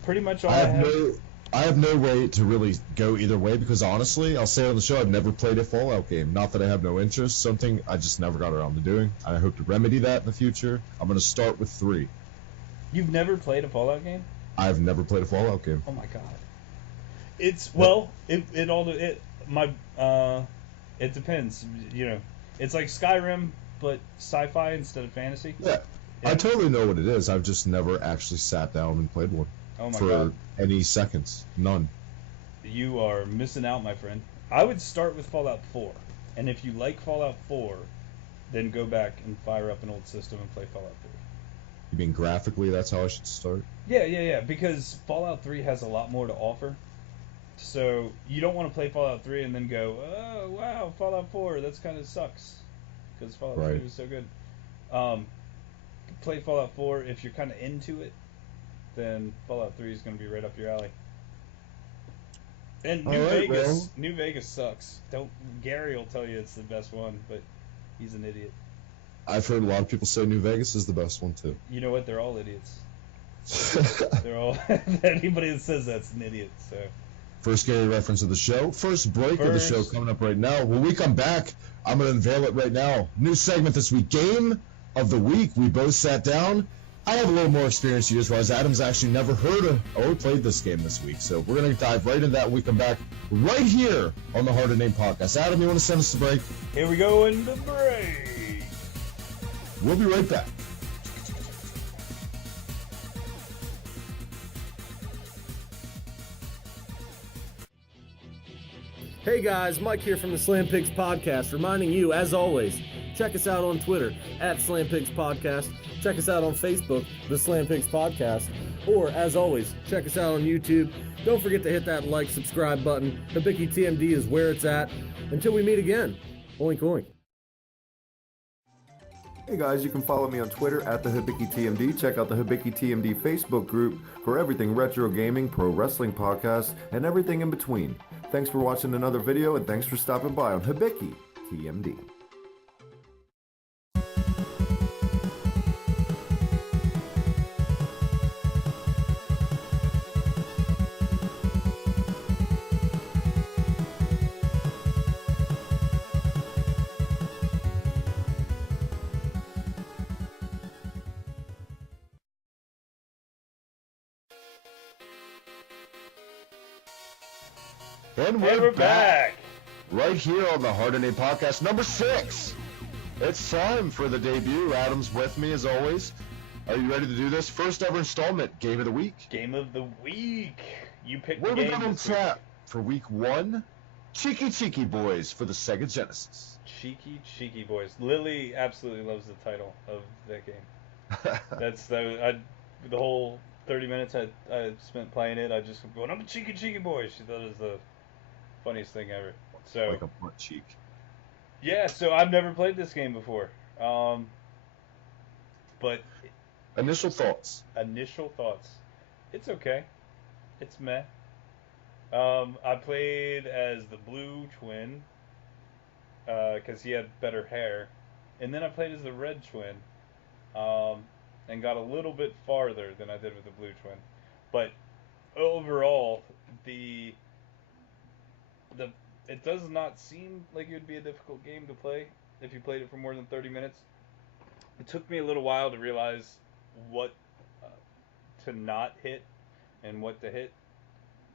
pretty much all I have. I have no way to really go either way because honestly, I'll say on the show, I've never played a Fallout game. Not that I have no interest, something I just never got around to doing. I hope to remedy that in the future. I'm going to start with 3. You've never played a Fallout game? I've never played a Fallout game. Oh my god. It depends. You know, it's like Skyrim, but sci-fi instead of fantasy. Yeah. I totally know what it is. I've just never actually sat down and played one. Oh my god. For any seconds. None. You are missing out, my friend. I would start with Fallout 4. And if you like Fallout 4, then go back and fire up an old system and play Fallout 3. You mean graphically that's how I should start? Yeah. Because Fallout 3 has a lot more to offer. So you don't want to play Fallout 3 and then go, oh, wow, Fallout 4, that's kind of sucks. Because Fallout 3 was so good. Play Fallout 4 if you're kind of into it. Then Fallout 3 is going to be right up your alley. And New Vegas sucks. Gary will tell you it's the best one, but he's an idiot. I've heard a lot of people say New Vegas is the best one too. You know what? They're all idiots. They're all anybody that says that's an idiot. So. First Gary reference of the show. First break of the show coming up right now. When we come back, I'm going to unveil it right now. New segment this week. Game of the week. We both sat down. I have a little more experience to use, whereas Adam's actually never heard of or played this game this week. So we're going to dive right into that when we come back right here on the Hard to Name podcast. Adam, you want to send us to break? Here we go into break. We'll be right back. Hey guys, Mike here from the Slam Pigs Podcast, reminding you, as always, check us out on Twitter, @Slam Pigs Podcast. Check us out on Facebook, the Slam Pigs Podcast. Or, as always, check us out on YouTube. Don't forget to hit that like, subscribe button. Hibiki TMD is where it's at. Until we meet again, oink oink. Hey guys, you can follow me on Twitter at the Hibiki TMD. Check out the Hibiki TMD Facebook group for everything retro gaming, pro wrestling podcasts, and everything in between. Thanks for watching another video, and thanks for stopping by on Hibiki TMD. And we're back. Right here on the Hard and A podcast number 6. It's time for the debut. Adam's with me as always. Are you ready to do this? First ever installment, Game of the Week. Game of the Week. You picked What the do we game got on this week. tap for week 1? Chiki Chiki Boys for the Sega Genesis. Chiki Chiki Boys. Lily absolutely loves the title of that game. That's the whole 30 minutes I spent playing it. I just going, I'm a Chiki Chiki Boys. She thought it was the funniest thing ever. So Like a butt cheek. yeah, so I've never played this game before. But Initial thoughts. initial thoughts, it's okay. It's meh. I played as the blue twin because he had better hair, and then I played as the red twin, and got a little bit farther than I did with the blue twin. But overall, the it does not seem like it would be a difficult game to play if you played it for more than 30 minutes. It took me a little while to realize what to not hit and what to hit.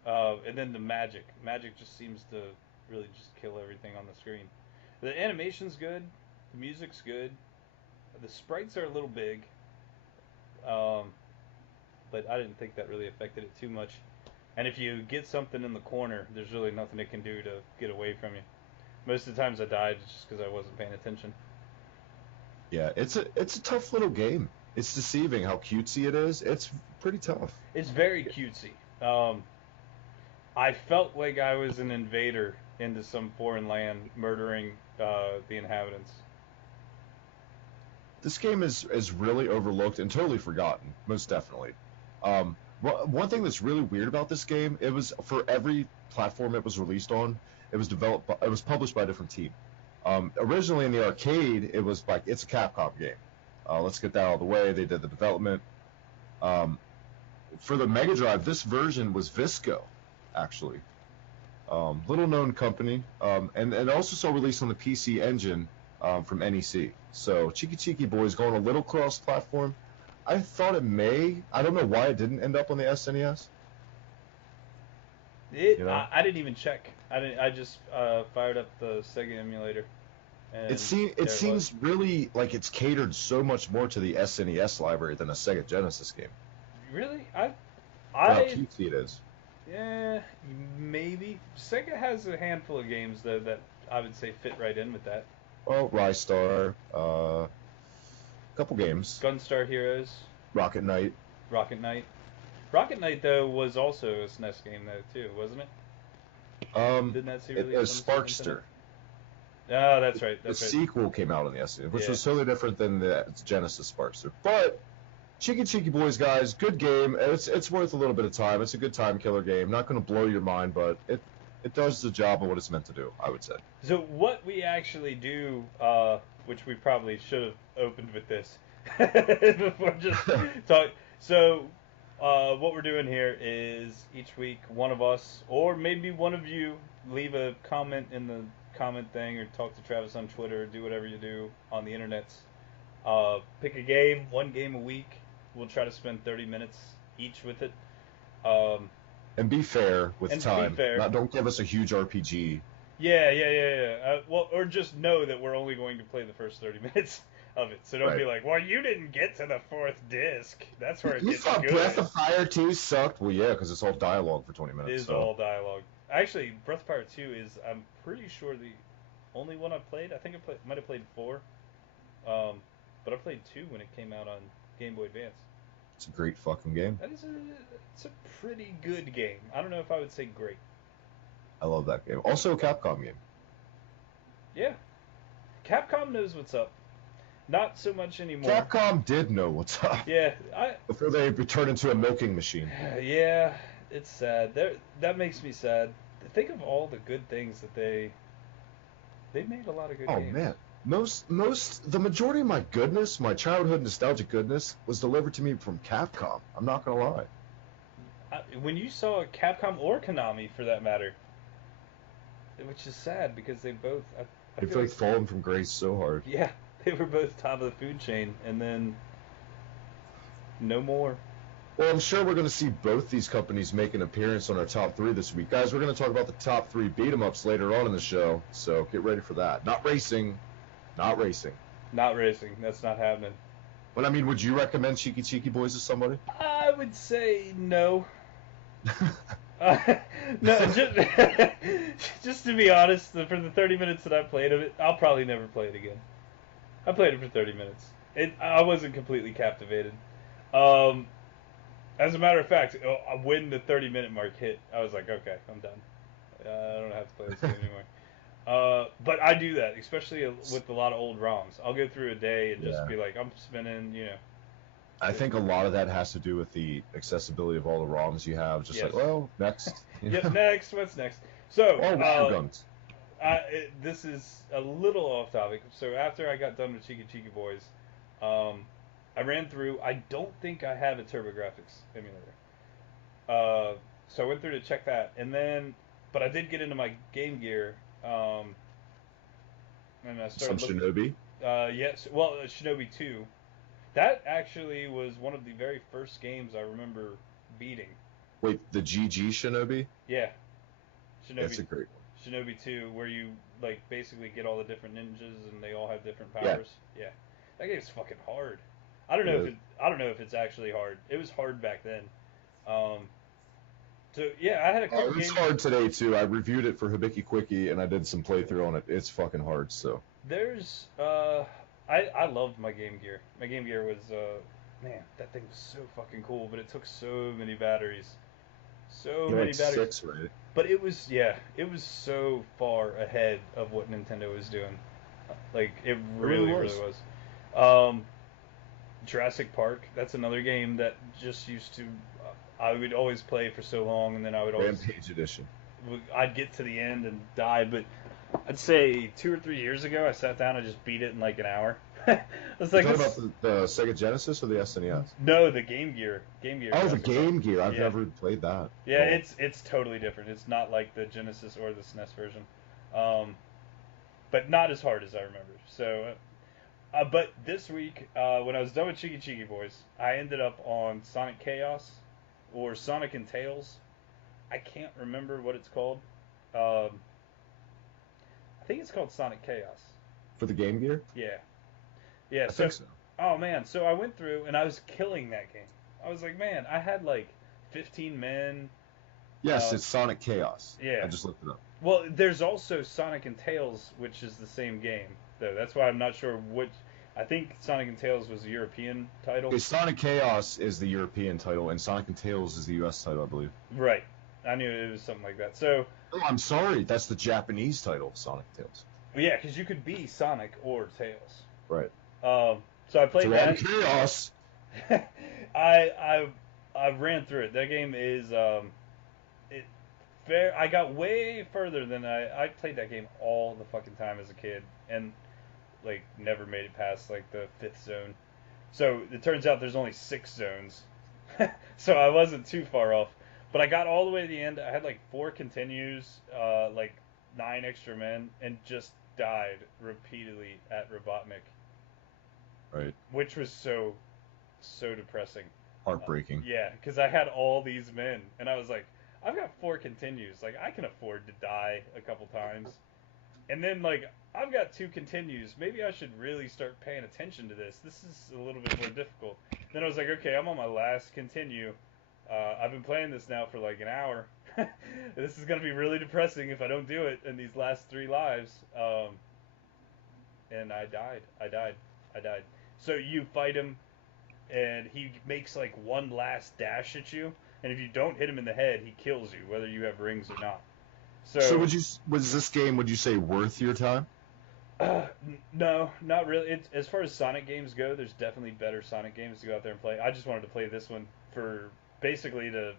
And then the magic. Magic just seems to really just kill everything on the screen. The animation's good. The music's good. The sprites are a little big. But I didn't think that really affected it too much. And if you get something in the corner, there's really nothing it can do to get away from you. Most of the times I died just because I wasn't paying attention. Yeah, it's a tough little game. It's deceiving how cutesy it is. It's pretty tough. It's very cutesy. I felt like I was an invader into some foreign land, murdering the inhabitants. This game is really overlooked and totally forgotten, most definitely. One thing that's really weird about this game, it was for every platform it was released on, it was published by a different team. Originally in the arcade, it's a Capcom game. Let's get that out of the way. They did the development. For the Mega Drive, this version was Visco, actually. Little known company, and it also saw release on the PC Engine from NEC. So Chiki Chiki Boys going a little cross-platform. I thought it may. I don't know why it didn't end up on the SNES. I didn't even check. I just fired up the Sega emulator. And It seems really like it's catered so much more to the SNES library than a Sega Genesis game. Really? How cutesy it is. Yeah, maybe. Sega has a handful of games though that I would say fit right in with that. Well, Rystar, couple games. Gunstar Heroes, Rocket Knight. Rocket Knight. Rocket Knight though was also a SNES game though too, wasn't it? Didn't that see release on the Super Sparkster. Nintendo? Oh, that's right. The That's right. sequel came out on the SNES, which Yeah. was totally different than the Genesis Sparkster. But Chiki Chiki Boys, guys, good game. It's worth a little bit of time. It's a good time killer game. Not going to blow your mind, but it does the job of what it's meant to do, I would say. So what we actually do, which we probably should have opened with this before just talk. So what we're doing here is each week one of us, or maybe one of you, leave a comment in the comment thing, or talk to Travis on Twitter, or do whatever you do on the internets. Pick a game, one game a week. We'll try to spend 30 minutes each with it. And be fair with And be time. fair. Don't give us a huge RPG. Yeah. Well, or just know that we're only going to play the first 30 minutes of it. So don't be like, well, you didn't get to the 4th disc. That's where it You gets thought good. Breath of Fire 2 sucked? Well, yeah, because it's all dialogue for 20 minutes. It is so. all dialogue. Actually, Breath of Fire 2 is, I'm pretty sure, the only one I've played. I think I might have played 4. But I played 2 when it came out on Game Boy Advance. It's a great fucking game. It's a pretty good game. I don't know if I would say great. I love that game. Also a Capcom game. Yeah. Capcom knows what's up. Not so much anymore. Capcom did know what's up. Yeah, Before they turned into a milking machine. Yeah, it's sad. That makes me sad. Think of all the good things that they made a lot of good games. Oh man. The majority of my goodness, my childhood nostalgic goodness, was delivered to me from Capcom. I'm not gonna lie. When you saw Capcom or Konami, for that matter, which is sad because they both. I They've like fallen from grace so hard. Yeah, they were both top of the food chain, and then no more. Well, I'm sure we're going to see both these companies make an appearance on our top 3 this week. Guys, we're going to talk about the top 3 beat-em-ups later on in the show, so get ready for that. Not racing. Not racing. Not racing. That's not happening. But, I mean, would you recommend Chiki Chiki Boys to somebody? I would say no. No, just to be honest, for the 30 minutes that I played of it, I'll probably never play it again. I played it for 30 minutes. I wasn't completely captivated. As a matter of fact, when the 30-minute mark hit, I was like, okay, I'm done. I don't have to play this game anymore. But I do that, especially with a lot of old ROMs. I'll go through a day and just be like, I'm spinning, I think a lot of that has to do with the accessibility of all the ROMs you have. Just like, well, next. Yep, next. What's next? So, guns. This is a little off topic. So after I got done with Chiki Chiki Boys, I ran through. I don't think I have a TurboGrafx emulator. So I went through to check that, but I did get into my Game Gear, and I started Some Shinobi. Yes, well, Shinobi 2. That actually was one of the very first games I remember beating. Wait, the GG Shinobi? Yeah. That's a great one. Shinobi 2, where you basically get all the different ninjas and they all have different powers. Yeah. That game's fucking hard. I don't know if it's actually hard. It was hard back then. So yeah, I had a couple games. It's hard today too. I reviewed it for Hibiki Quickie and I did some playthrough on it. It's fucking hard. So there's I loved my Game Gear. My Game Gear was man, that thing was so fucking cool, but it took so many batteries. So many batteries. 6, right? But it was so far ahead of what Nintendo was doing. Like it really was. Jurassic Park, that's another game that just used to I would always play for so long, and then I would always Rampage Edition. I'd get to the end and die, but I'd say 2 or 3 years ago I sat down and just beat it in like an hour. It's like, you talking about the Sega Genesis or the SNES? No, the Game Gear. Oh, the Game Gear. I've never played that. Yeah, it's totally different. It's not like the Genesis or the SNES version, but not as hard as I remember. So, but this week when I was done with Chiki Chiki Boys, I ended up on Sonic Chaos or Sonic and Tails. I can't remember what it's called. I think it's called Sonic Chaos. For the Game Gear? Yeah. Yeah, I think so. Oh man, so I went through and I was killing that game. I was like, man, I had like 15 men. Yes, it's Sonic Chaos. Yeah. I just looked it up. Well, there's also Sonic and Tails, which is the same game, though. That's why I'm not sure which. I think Sonic and Tails was a European title. Okay, Sonic Chaos is the European title, and Sonic and Tails is the US title, I believe. Right. I knew it was something like that. So. Oh, I'm sorry. That's the Japanese title, Sonic and Tails. Yeah, because you could be Sonic or Tails. Right. So I played that. Chaos. I ran through it. That game is I got way further than I played that game all the fucking time as a kid, and like never made it past like the 5th zone. So it turns out there's only 6 zones, so I wasn't too far off. But I got all the way to the end. I had like 4 continues, like 9 extra men, and just died repeatedly at Robotnik. Right. Which was so depressing. Heartbreaking. Yeah, because I had all these men, and I was like, I've got 4 continues. Like, I can afford to die a couple times. And then, like, I've got 2 continues. Maybe I should really start paying attention to this. This is a little bit more difficult. Then I was like, okay, I'm on my last continue. I've been playing this now for like an hour. This is going to be really depressing if I don't do it in these last 3 lives. And I died. So you fight him, and he makes like one last dash at you, and if you don't hit him in the head, he kills you, whether you have rings or not. So was this game, would you say, worth your time? No, not really. It's, as far as Sonic games go, there's definitely better Sonic games to go out there and play. I just wanted to play this one for basically to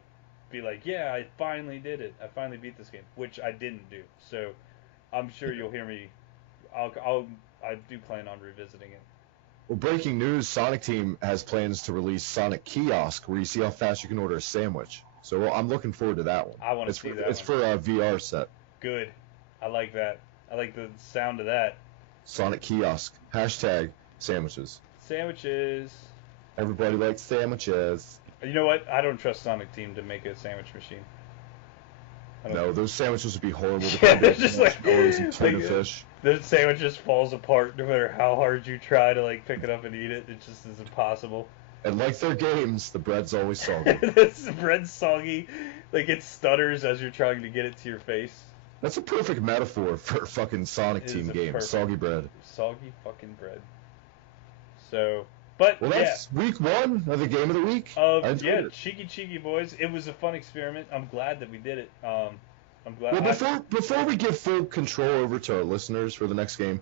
be like, yeah, I finally did it. I finally beat this game, which I didn't do. So I'm sure you'll hear me. I do plan on revisiting it. Well, breaking news, Sonic Team has plans to release Sonic Kiosk, where you see how fast you can order a sandwich. So I'm looking forward to that one. I want to see that. It's for a VR set. Good. I like that. I like the sound of that. Sonic Kiosk. Hashtag sandwiches. Sandwiches. Everybody likes sandwiches. You know what? I don't trust Sonic Team to make a sandwich machine. No, those sandwiches would be horrible. Yeah, they're just like and tuna fish. The sandwich just falls apart no matter how hard you try to like pick it up and eat it. It just is impossible. And like their games, the bread's always soggy. The bread's soggy, like it stutters as you're trying to get it to your face. That's a perfect metaphor for a fucking Sonic Team game. Soggy bread. Soggy fucking bread. So, but well, that's week 1 of the game of the week. Yeah, Chiki Chiki boys. It was a fun experiment. I'm glad that we did it. I'm glad. Well, before we give full control over to our listeners for the next game,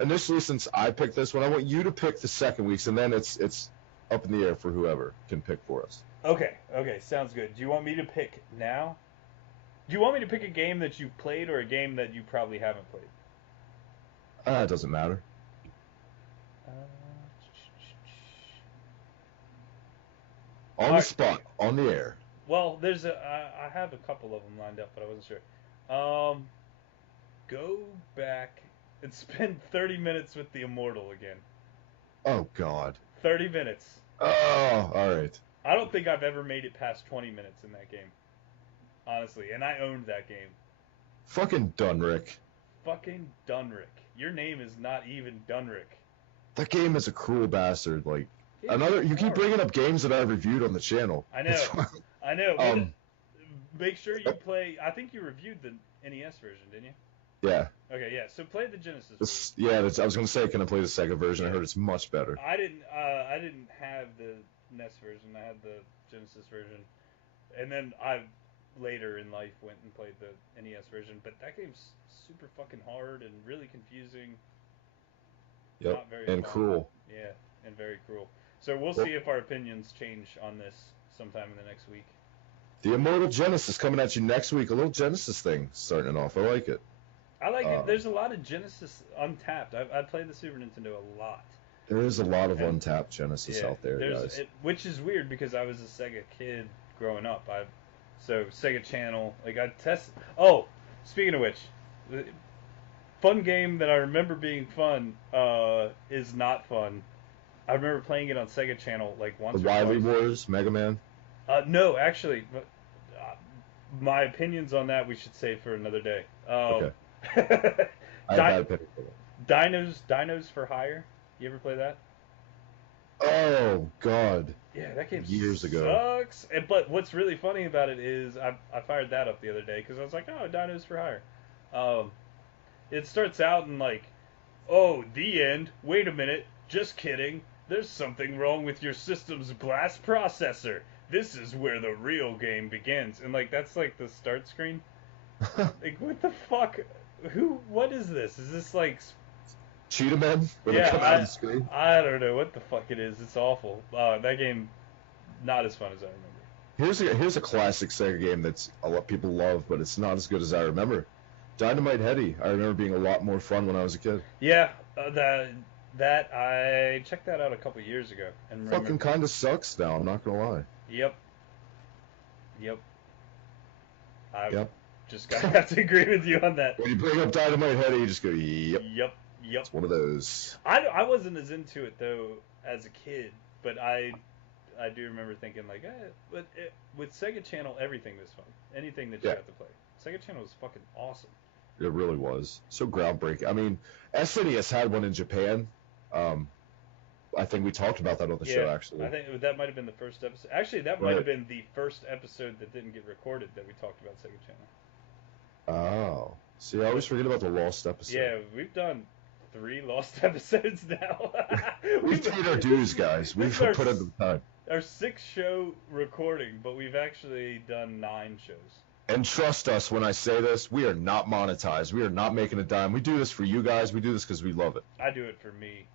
initially since I picked this one, I want you to pick the second week's, and then it's up in the air for whoever can pick for us. Okay, sounds good. Do you want me to pick now? Do you want me to pick a game that you've played or a game that you probably haven't played? It doesn't matter. On the spot, on the air. Well, I have a couple of them lined up, but I wasn't sure. Go back and spend 30 minutes with the Immortal again. Oh, God. 30 minutes. Oh, all right. I don't think I've ever made it past 20 minutes in that game. Honestly, and I owned that game. Fucking Dunrick. Fucking Dunrick. Your name is not even Dunrick. That game is a cruel bastard. Like, it's you keep bringing up games that I've reviewed on the channel. I know. I know. Make sure you play. I think you reviewed the NES version, didn't you? Yeah. Okay, yeah. So play the Genesis version. Yeah, I was gonna say, can I play the Sega version? I heard it's much better. I didn't have the NES version. I had the Genesis version, and then I later in life went and played the NES version. But that game's super fucking hard and really confusing. Yep. Not very and fun. Cruel. Yeah, and very cruel. So we'll see if our opinions change on this sometime in the next week. The Immortal Genesis coming at you next week. A little Genesis thing starting it off. I like it. I like it. There's a lot of Genesis untapped. I played the Super Nintendo a lot. There is a lot of untapped Genesis out there, guys. Which is weird because I was a Sega kid growing up. So Sega Channel, like I test. Oh, speaking of which, fun game that I remember being fun is not fun. I remember playing it on Sega Channel like once. The Wily Wars, Mega Man. No, actually, my opinions on that we should save for another day. Okay. Dinos for Hire. You ever play that? Oh God. Yeah, that game years ago sucks. But what's really funny about it is I fired that up the other day because I was like, oh, Dinos for Hire. It starts out in like, oh, the end. Wait a minute. Just kidding. There's something wrong with your system's blast processor. This is where the real game begins. And like that's like the start screen. Like what the fuck? What is this? Is this like Cheetah Men? When they come out of the screen? I don't know what the fuck it is. It's awful. That game, not as fun as I remember. Here's a classic Sega game that's a lot of people love, but it's not as good as I remember. Dynamite Headdy. I remember being a lot more fun when I was a kid. Yeah, that I checked that out a couple years ago and fucking kind of sucks now. I'm not gonna lie. Yep. Just gotta have to agree with you on that. When you bring up Dynamite Headdy, you just go, yep. Yep. It's one of those. I wasn't as into it though as a kid, but I do remember thinking like, with Sega Channel, everything was fun. Anything that you got to play. Sega Channel was fucking awesome. It really was. So groundbreaking. I mean, SNES had one in Japan. I think we talked about that on the show, actually. I think that might have been the first episode. Actually, that might have been the first episode that didn't get recorded that we talked about Sega Channel. Oh. See, I always forget about the lost episode. Yeah, we've done 3 lost episodes now. We've paid our dues, guys. We've This is put in the time. our 6th show recording, but we've actually done 9 shows. And trust us when I say this, we are not monetized. We are not making a dime. We do this for you guys. We do this because we love it. I do it for me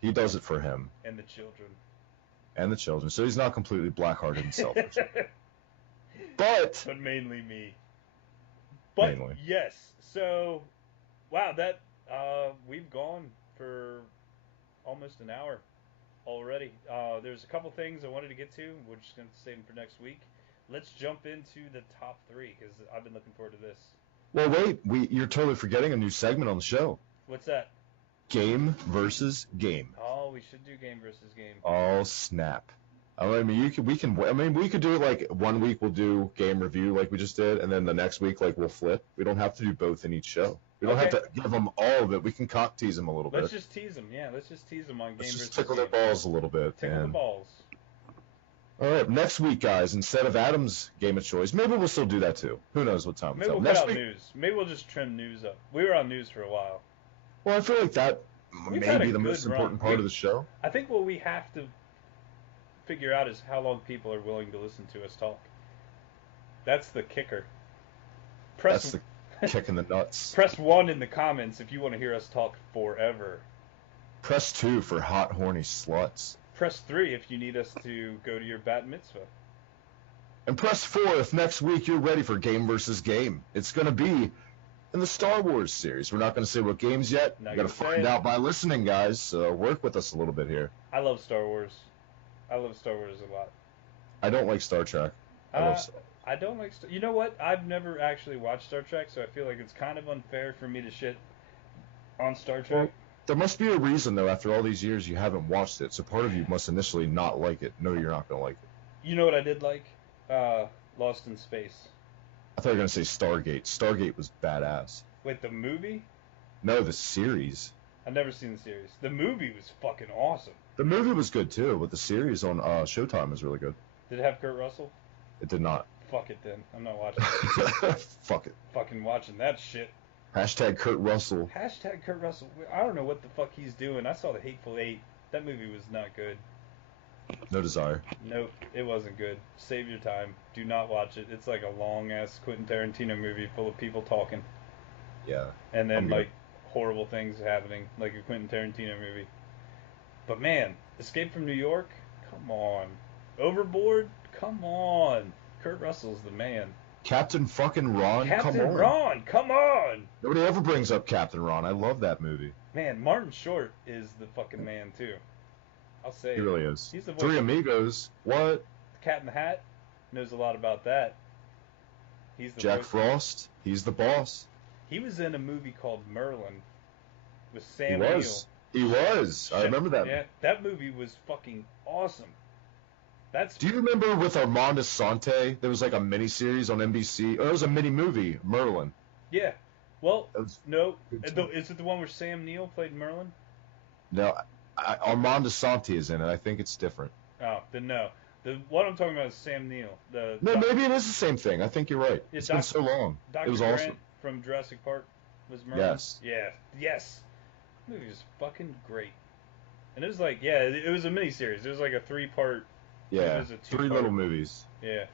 He does it for him and the children. and the children. So he's not completely black-hearted and selfish. But mainly me. But Mainly. yes, so wow, that we've gone for almost an hour already. There's a couple things I wanted to get to. We're just gonna save them for next week. Let's jump into the top 3 because I've been looking forward to this. well, wait. You're totally forgetting a new segment on the show. What's that? Game versus game. Oh, we should do game versus game. Oh snap! I mean, we could do it like 1 week we'll do game review like we just did, and then the next week like we'll flip. We don't have to do both in each show. We don't have to give them all of it. We can cock tease them a little Let's bit. just tease them. Yeah, let's just tease them on game Let's versus just tickle game. their balls a little bit. Tickle the balls. All right, next week, guys, instead of Adam's game of choice, maybe we'll still do that too. Who knows what time Maybe we'll cut next out week, news. Maybe we'll just trim news up. We were on news for a while. well, I feel like that We've may had a be the good most run. important part of the show. I think what we have to figure out is how long people are willing to listen to us talk. That's the kicker. That's the kick in the nuts. Press 1 in the comments if you want to hear us talk forever. Press 2 for hot, horny sluts. Press 3 if you need us to go to your bat mitzvah. And press 4 if next week you're ready for game versus game. It's going to be in the Star Wars series. We're not going to say what games yet. Not You got to gonna say find it. out by listening, guys. So work with us a little bit here. I love Star Wars. I love Star Wars a lot. I don't like Star Trek. I love Star I don't like You know what? I've never actually watched Star Trek, so I feel like it's kind of unfair for me to shit on Star Trek. There must be a reason, though, after all these years you haven't watched it. So part of you must initially not like it. No, you're not going to like it. You know what I did like? Lost in Space. I thought you were going to say Stargate. Stargate was badass. Wait, the movie? No, the series. I've never seen the series. The movie was fucking awesome. The movie was good, too, but the series on Showtime is really good. Did it have Kurt Russell? It did not. Fuck it then. I'm not watching it. Fuck it. Fucking watching that shit. Hashtag Kurt Russell. Hashtag Kurt Russell. I don't know what the fuck he's doing. I saw The Hateful Eight. That movie was not good. No desire. Nope, it wasn't good. Save your time. Do not watch it. It's like a long-ass Quentin Tarantino movie full of people talking. Yeah. And then, I'm good. like, horrible things happening, like a Quentin Tarantino movie. But man, Escape from New York? Come on. Overboard? Come on. Kurt Russell's the man. Captain fucking Ron? Captain Come on. Ron, come on! Nobody ever brings up Captain Ron. I love that movie. Man, Martin Short is the fucking man, too. I'll say He it. really is. He's the voice Three of Amigos. What? Cat in the Hat. Knows a lot about that. He's the Jack voice. Frost. He's the boss. He was in a movie called Merlin with He Sam was. He was. I remember that. Yeah, that movie was fucking awesome. That's Do you remember with Armand Asante, there was like a mini-series on NBC? Or it was a mini-movie, Merlin. yeah. Well, That was no, good too. is it the one where Sam Neill played Merlin? No, Armand Asante is in it. I think it's different. Oh, then no. The what I'm talking about is Sam Neill. The No, maybe it is the same thing. I think you're right. Yeah, It's been so long. Dr. It was Grant awesome. from Jurassic Park was Merlin. Yes. Yeah. Yes. The movie was fucking great. And it was like, yeah, it was a miniseries. It was like a 3-part. Yeah, It was a 3 two-part. little movies. Yeah.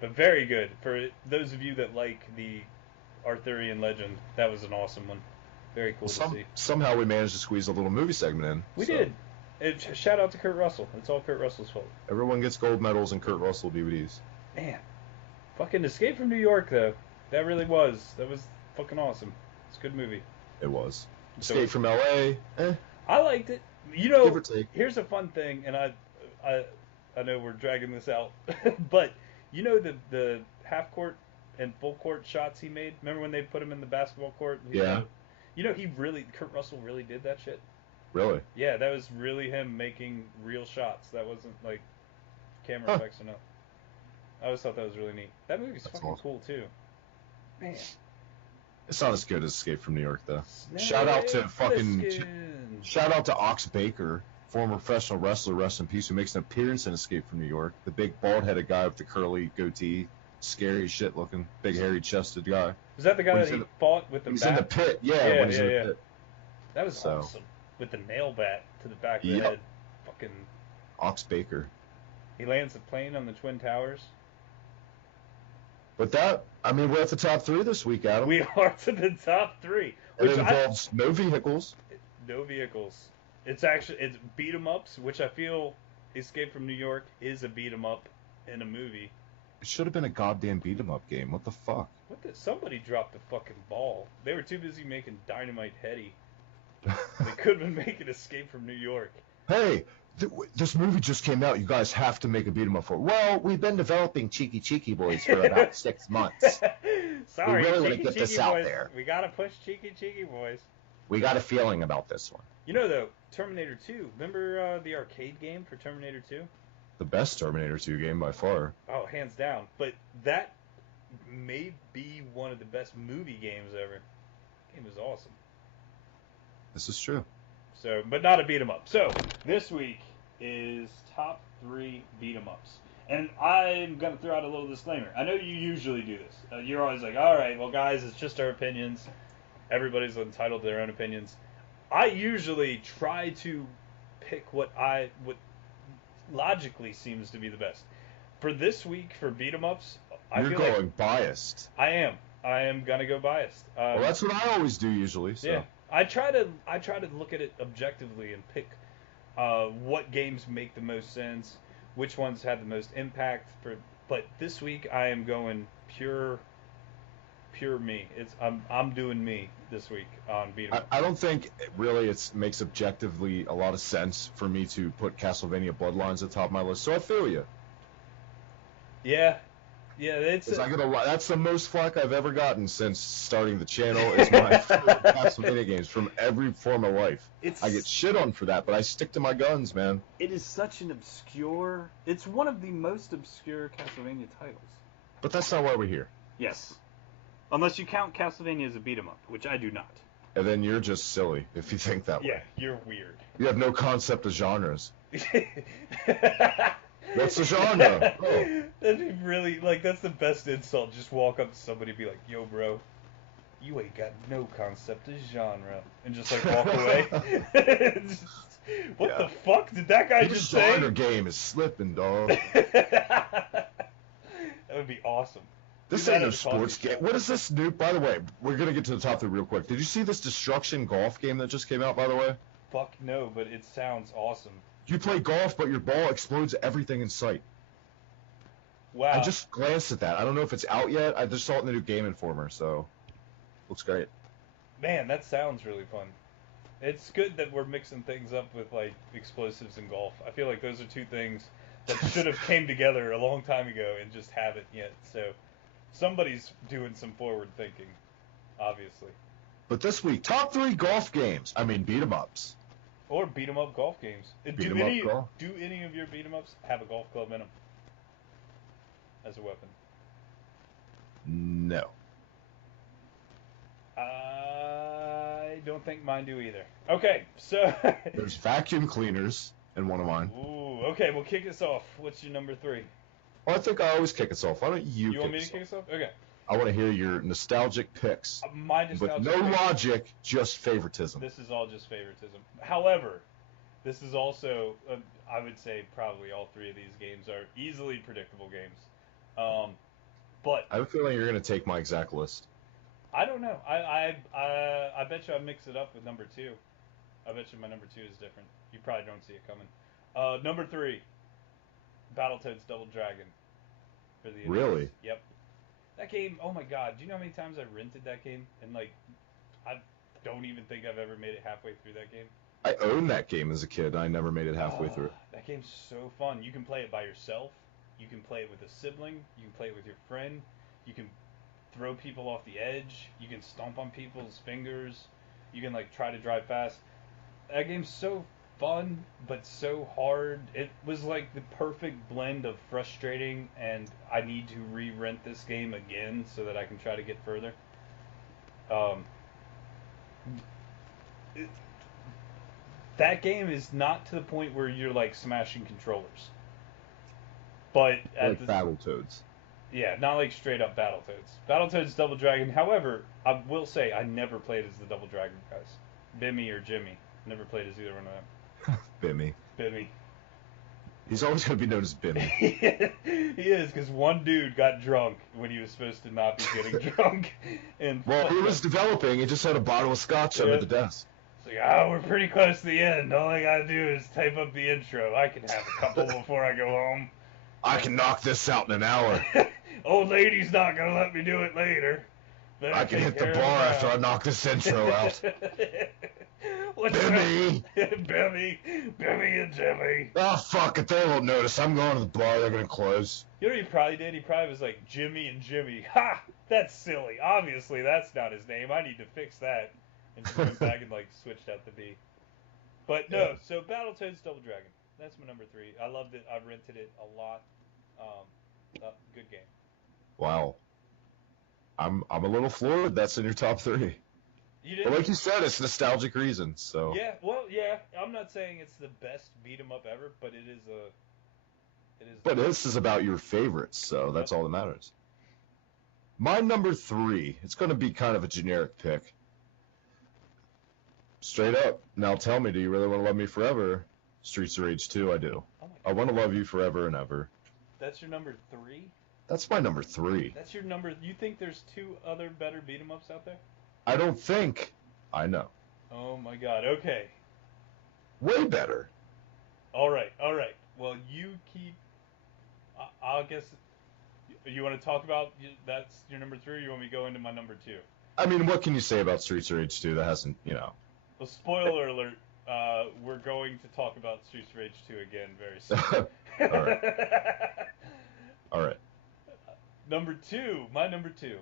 But very good. For those of you that like the Arthurian legend, that was an awesome one. Very cool to see. Somehow we managed to squeeze a little movie segment in. We so did. Shout out to Kurt Russell. It's all Kurt Russell's fault. Everyone gets gold medals and Kurt Russell DVDs. Man. Fucking Escape from New York, though. That really was. That was fucking awesome. It's a good movie. It was. So- Escape from L.A. I liked it. You Give or know, take. here's a fun thing, and I know we're dragging this out, but you know the half court and full court shots he made? Remember when they put him in the basketball court? Yeah. You know, Kurt Russell really did that shit? Really? Yeah, that was really him making real shots. That wasn't like camera Huh. effects or nothing. I always thought that was really neat. That movie's That's fucking awesome. cool too. Man. It's not as good as Escape from New York, though. Shout out to fucking- Snakeskins. Shout out to Ox Baker, former professional wrestler, rest in peace, who makes an appearance in Escape from New York. The big bald-headed guy with the curly goatee, scary as shit looking, big hairy chested guy. Was that the guy When that he's he in the- fought with the He's bat? in the pit, yeah, Yeah, when he's in yeah, the pit. That was So. awesome. With the nail bat to the back of the Yep. head. Fucking. Ox Baker. He lands the plane on the Twin Towers. With that, I mean, we're at the top 3 this week, Adam. We are to the top 3. It involves no vehicles. No vehicles. It's beat 'em ups, which I feel Escape from New York is a beat 'em up in a movie. It should have been a goddamn beat 'em up game. What the fuck? Somebody dropped the fucking ball. They were too busy making Dynamite Heady. They could have been making Escape from New York. Hey, this movie just came out. You guys have to make a beat 'em up for it. Well, we've been developing Chiki Chiki Boys for about 6 months. Sorry, we really want to Chiki get this Chiki out Boys. there. We gotta push Chiki Chiki Boys. We got a feeling about this one. You know, though, Terminator 2. Remember the arcade game for Terminator 2? The best Terminator 2 game by far. Oh, hands down. But that may be one of the best movie games ever. The game was awesome. This is true. So, but not a beat 'em up. So, this week is top 3 beat 'em ups. And I'm going to throw out a little disclaimer. I know you usually do this. You're always like, all right, well, guys, it's just our opinions. Everybody's entitled to their own opinions. I usually try to pick what logically seems to be the best. For this week, for beat 'em ups, You're going biased. I am. I am gonna go biased. Well, that's what I always do usually. So. Yeah, I try to look at it objectively and pick what games make the most sense, which ones had the most impact. But this week I am going pure me. I'm doing me this week on beat 'em up. I don't think really it makes objectively a lot of sense for me to put Castlevania Bloodlines at the top of my list. So I feel you. Yeah, that's the most flack I've ever gotten since starting the channel. Is my favorite Castlevania games from every form of life. I get shit on for that, but I stick to my guns, man. It is such an obscure. It's one of the most obscure Castlevania titles. But that's not why we're here. Yes, unless you count Castlevania as a beat 'em up, which I do not. And then you're just silly if you think that way. Yeah, you're weird. You have no concept of genres. What's the genre? Oh. That'd be really, that's the best insult. Just walk up to somebody and be like, yo, bro, you ain't got no concept of genre. And just, walk away. What the fuck did that guy just say? The genre game is slipping, dog. That would be awesome. This ain't no sports game. What is this new? By the way, we're going to get to the top 3 real quick. Did you see this Destruction golf game that just came out, by the way? Fuck no, but it sounds awesome. You play golf, but your ball explodes everything in sight. Wow. I just glanced at that. I don't know if it's out yet. I just saw it in the new Game Informer, so looks great. Man, that sounds really fun. It's good that we're mixing things up with, explosives and golf. I feel like those are two things that should have came together a long time ago and just haven't yet. So somebody's doing some forward thinking, obviously. But this week, top 3 golf games. I mean, beat 'em ups. Or beat 'em up golf games. Beat 'em up golf. Do any of your beat 'em ups have a golf club in them as a weapon? No. I don't think mine do either. Okay, so There's vacuum cleaners in one of mine. Ooh, okay, well kick us off. What's your number 3? Well, I think I always kick us off. Why don't you? You want me to kick us off? Okay. I want to hear your nostalgic picks. My nostalgic With no picks. logic, just favoritism. This is all just favoritism. However, this is also, I would say probably all 3 of these games are easily predictable games. But I have a feeling you're going to take my exact list. I don't know. I bet you I mix it up with number 2. I bet you my number 2 is different. You probably don't see it coming. Number 3, Battletoads Double Dragon. For the Really? Yep. That game, oh my god, do you know how many times I rented that game? And I don't even think I've ever made it halfway through that game. I owned that game as a kid. I never made it halfway through. That game's so fun. You can play it by yourself. You can play it with a sibling. You can play it with your friend. You can throw people off the edge. You can stomp on people's fingers. You can try to drive fast. That game's so fun, but so hard. It was the perfect blend of frustrating and I need to re-rent this game again so that I can try to get further. That game is not to the point where you're smashing controllers. But Like Battletoads. Yeah, not straight up Battletoads. Battletoads Double Dragon. However, I will say I never played as the Double Dragon guys. Bimmy or Jimmy. Never played as either one of them. Bimmy. Bimmy. He's always going to be known as Bimmy. He is, because one dude got drunk when he was supposed to not be getting drunk. And Well, he was developing. He just had a bottle of scotch under the desk. It's like, we're pretty close to the end. All I gotta do is type up the intro. I can have a couple before I go home. I can knock this out in an hour. Old lady's not gonna let me do it later. I can hit the bar after I knock this intro out. What's Bimmy! Bimmy and Jimmy. Oh, fuck it. They won't notice. I'm going to the bar. They're going to close. You know what he probably did? He probably was like, Jimmy and Jimmy. Ha! That's silly. Obviously, that's not his name. I need to fix that. And he went back and, like, switched out the B. But, no. Yeah. So, Battletoads Double Dragon. That's my number 3. I loved it. I've rented it a lot. Good game. Wow. I'm a little floored. That's in your top 3. You But didn't? like you said, it's nostalgic reasons, so... Yeah, well, yeah. I'm not saying it's the best beat-em up ever, but it is But this is about your favorites, so that's all that matters. My number 3, it's going to be kind of a generic pick. Straight up. Now tell me, do you really want to love me forever? Streets of Rage 2, I do. Oh my God. I want to love you forever and ever. That's your number 3? That's my number 3. That's your number... You think there's 2 other better beat-em-ups out there? I don't think. I know. Oh my God, okay. Way better. Alright. Well, you keep... I'll guess... You want to talk about... That's your number 3, or you want me to go into my number 2? I mean, what can you say about Streets of Rage 2 that hasn't, you know... Well, spoiler alert, we're going to talk about Streets of Rage 2 again very soon. Alright. Number 2, my number 2.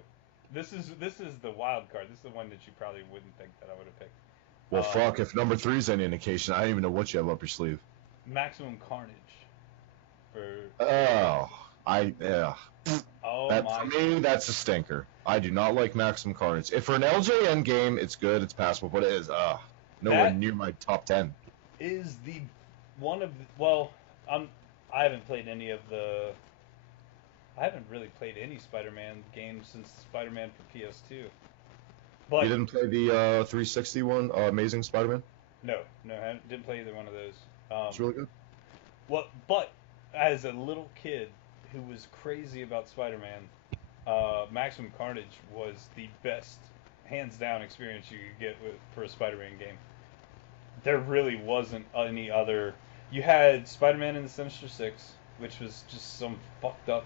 This is the wild card. This is the one that you probably wouldn't think that I would have picked. Well, fuck, if number 3 is any indication, I don't even know what you have up your sleeve. Maximum Carnage. For me, that's a stinker. I do not like Maximum Carnage. If for an LJN game, it's good, it's passable, but it is, nowhere near my top 10. Is the one of the, well, I haven't played any of the... I haven't really played any Spider-Man games since Spider-Man for PS2. But You didn't play the 360 one, Amazing Spider-Man? No, I didn't play either one of those. It's really good. Well, but as a little kid who was crazy about Spider-Man, Maximum Carnage was the best, hands down, experience you could get for a Spider-Man game. There really wasn't any other. You had Spider-Man in the Sinister Six, which was just some fucked up,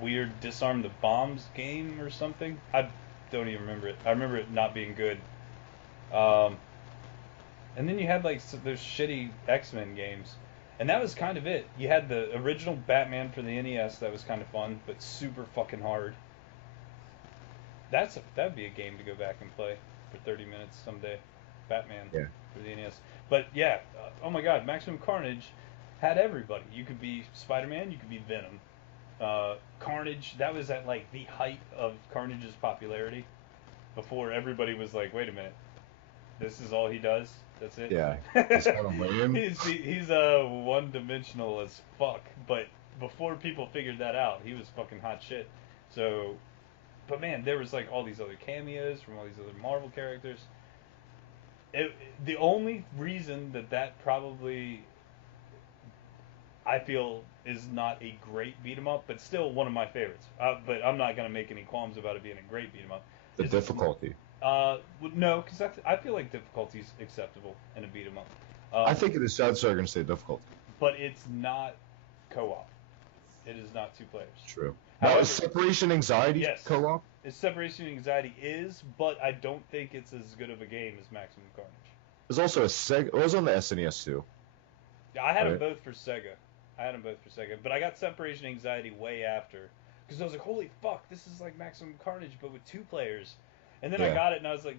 weird disarm the bombs game or something. I don't even remember it. I remember it not being good. And then you had like those shitty X-Men games. And that was kind of it. You had the original Batman for the NES that was kind of fun, but super fucking hard. That'd be a game to go back and play for 30 minutes someday. Batman for the NES. But yeah, oh my God, Maximum Carnage had everybody. You could be Spider-Man, you could be Venom. Carnage, that was at like the height of Carnage's popularity. Before everybody was like, wait a minute, this is all he does? That's it? Yeah, he's kind of lame. He's one-dimensional as fuck, but before people figured that out, he was fucking hot shit. So, but man, there was like all these other cameos from all these other Marvel characters. The only reason that probably, I feel, is not a great beat-em-up, but still one of my favorites. But I'm not going to make any qualms about it being a great beat-em-up. The difficulty. No, because I feel like difficulty is acceptable in a beat 'em up. I think it is. I'm sorry, I'm going to say difficulty. But it's not co-op. It is not 2 players. True. However, Now, is Separation Anxiety yes, co-op? Separation Anxiety is, but I don't think it's as good of a game as Maximum Carnage. There's also a Sega. It was on the SNES too. I had them both for Sega. But I got Separation Anxiety way after. Because I was like, holy fuck, this is like Maximum Carnage, but with 2 players. And then I got it, and I was like,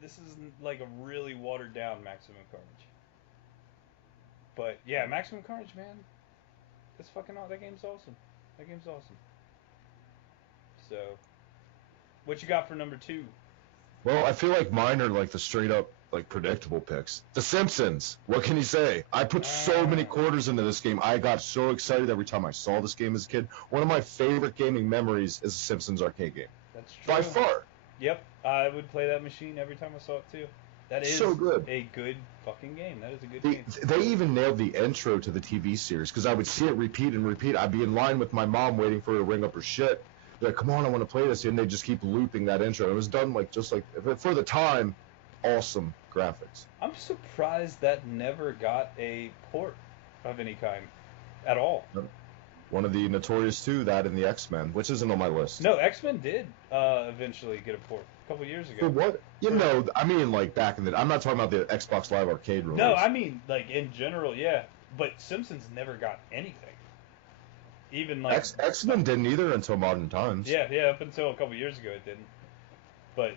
this is like a really watered down Maximum Carnage. But yeah, Maximum Carnage, man, that's fucking awesome. That game's awesome. So, what you got for number 2? Well, I feel like mine are like the straight up like predictable picks. The Simpsons. What can you say? I put so many quarters into this game. I got so excited every time I saw this game as a kid. One of my favorite gaming memories is a Simpsons arcade game. That's true. By far. Yep, I would play that machine every time I saw it too. That is so good. a good fucking game. That is a good They, game. they even nailed the intro to the TV series because I would see it repeat and repeat. I'd be in line with my mom waiting for her to ring up her shit. They're like, come on, I want to play this, and they just keep looping that intro. It was done just like for the time, awesome graphics. I'm surprised that never got a port of any kind at all. One of the Notorious 2, that and the X-Men, which isn't on my list. No, X-Men did eventually get a port a couple years ago. For what? I mean, like back in the. I'm not talking about the Xbox Live Arcade release. No, I mean like in general, yeah. But Simpsons never got anything. Even like X-Men didn't either until modern times. Yeah, up until a couple years ago it didn't. But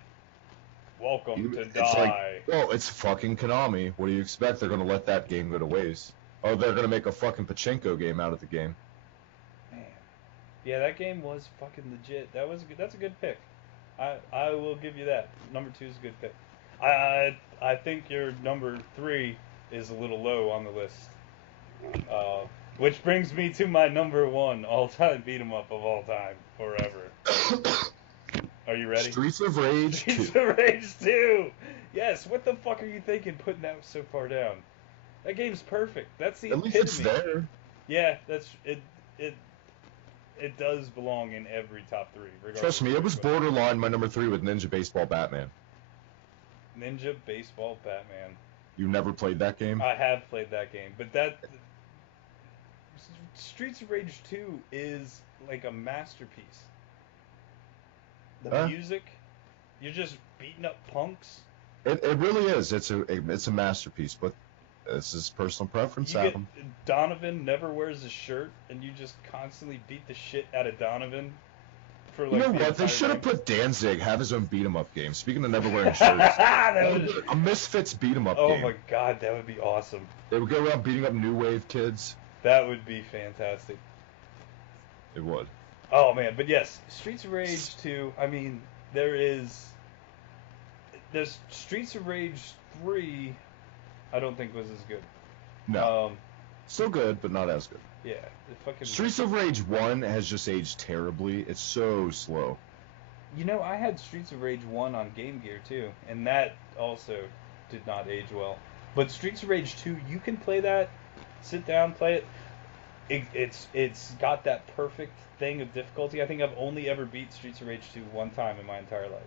welcome to It's die. It's fucking Konami. What do you expect? They're gonna let that game go to waste? Oh, they're gonna make a fucking pachinko game out of the game. Man, yeah, that game was fucking legit. That's a good pick. I will give you that. Number 2 is a good pick. I think your number 3 is a little low on the list. Which brings me to my number 1 all-time beat 'em up of all time, forever. Are you ready? Streets of Rage 2. Streets of Rage 2. Yes. What the fuck are you thinking, putting that so far down? That game's perfect. That's the At least epitome. it's there. Yeah, that's it. It does belong in every top 3. Regardless. Trust me, it was borderline my number 3 with Ninja Baseball Batman. Ninja Baseball Batman. You never played that game? I have played that game, but Streets of Rage 2 is like a masterpiece. The music, you're just beating up punks. It really is. It's a masterpiece, but this is personal preference, Adam. Donovan never wears a shirt, and you just constantly beat the shit out of Donovan. For like you know what? They should have put Danzig have his own beat 'em up game. Speaking of never wearing shirts, a Misfits beat 'em up game. Oh my god, that would be awesome. They would go around beating up new wave kids. That would be fantastic. It would. Oh man, but yes, Streets of Rage 2. I mean, there's Streets of Rage 3. I don't think was as good. No. Still good, but not as good. Yeah, the fucking Streets of Rage 1 has just aged terribly. It's so slow. You know, I had Streets of Rage 1 on Game Gear too, and that also did not age well. But Streets of Rage 2, you can play that, sit down, play it. It's got that perfect thing of difficulty. I think I've only ever beat Streets of Rage 2 one time in my entire life.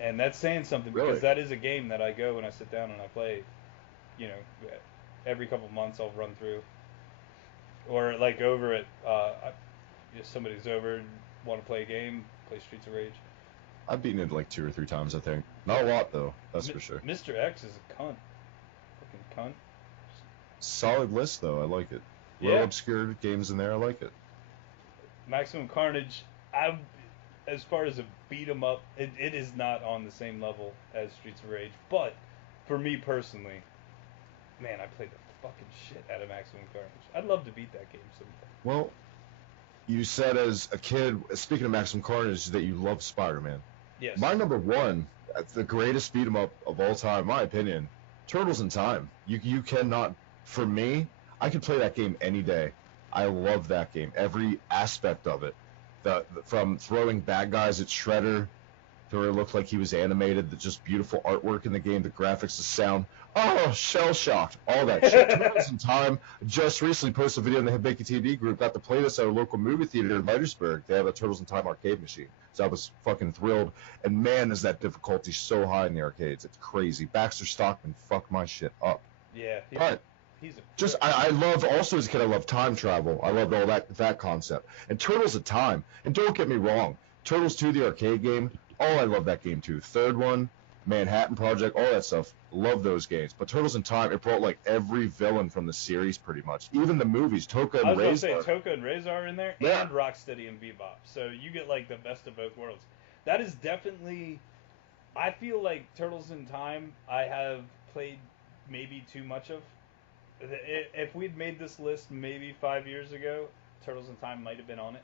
And that's saying something because that is a game that I go and I sit down and I play, you know, every couple months I'll run through. Or like over at, if somebody's over and want to play a game, play Streets of Rage. I've beaten it like 2 or 3 times, I think. Not a lot though, that's for sure. Mr. X is a cunt. Fucking cunt. Solid list though, I like it. Yeah. Little obscure games in there, I like it. Maximum Carnage, as far as a beat 'em up, it is not on the same level as Streets of Rage. But for me personally, man, I played the fucking shit out of Maximum Carnage. I'd love to beat that game sometime. Well, you said as a kid, speaking of Maximum Carnage, that you love Spider-Man. Yes. My number 1, the greatest beat 'em up of all time, in my opinion, Turtles in Time. You cannot, for me, I could play that game any day. I love that game, every aspect of it. From throwing bad guys at Shredder, to where it looked like he was animated, the just beautiful artwork in the game, the graphics, the sound. Oh, shell-shocked, all that shit. Turtles in Time, just recently posted a video in the Hibiki TV group, got to play this at a local movie theater in Leitersburg. They have a Turtles in Time arcade machine. So I was fucking thrilled. And man, is that difficulty so high in the arcades. It's crazy. Baxter Stockman fucked my shit up. Yeah. I love, also as a kid, I love time travel. I loved all that concept. And Turtles in Time, and don't get me wrong, Turtles 2, the arcade game, I love that game too. Third one, Manhattan Project, all that stuff. Love those games. But Turtles in Time, it brought like every villain from the series pretty much. Even the movies, Toka and Razor. I was going to say, Toka and Razor are in there, yeah. And Rocksteady and Bebop. So you get like the best of both worlds. That is definitely, I feel like Turtles in Time, I have played maybe too much of. If we'd made this list maybe 5 years ago, Turtles in Time might have been on it.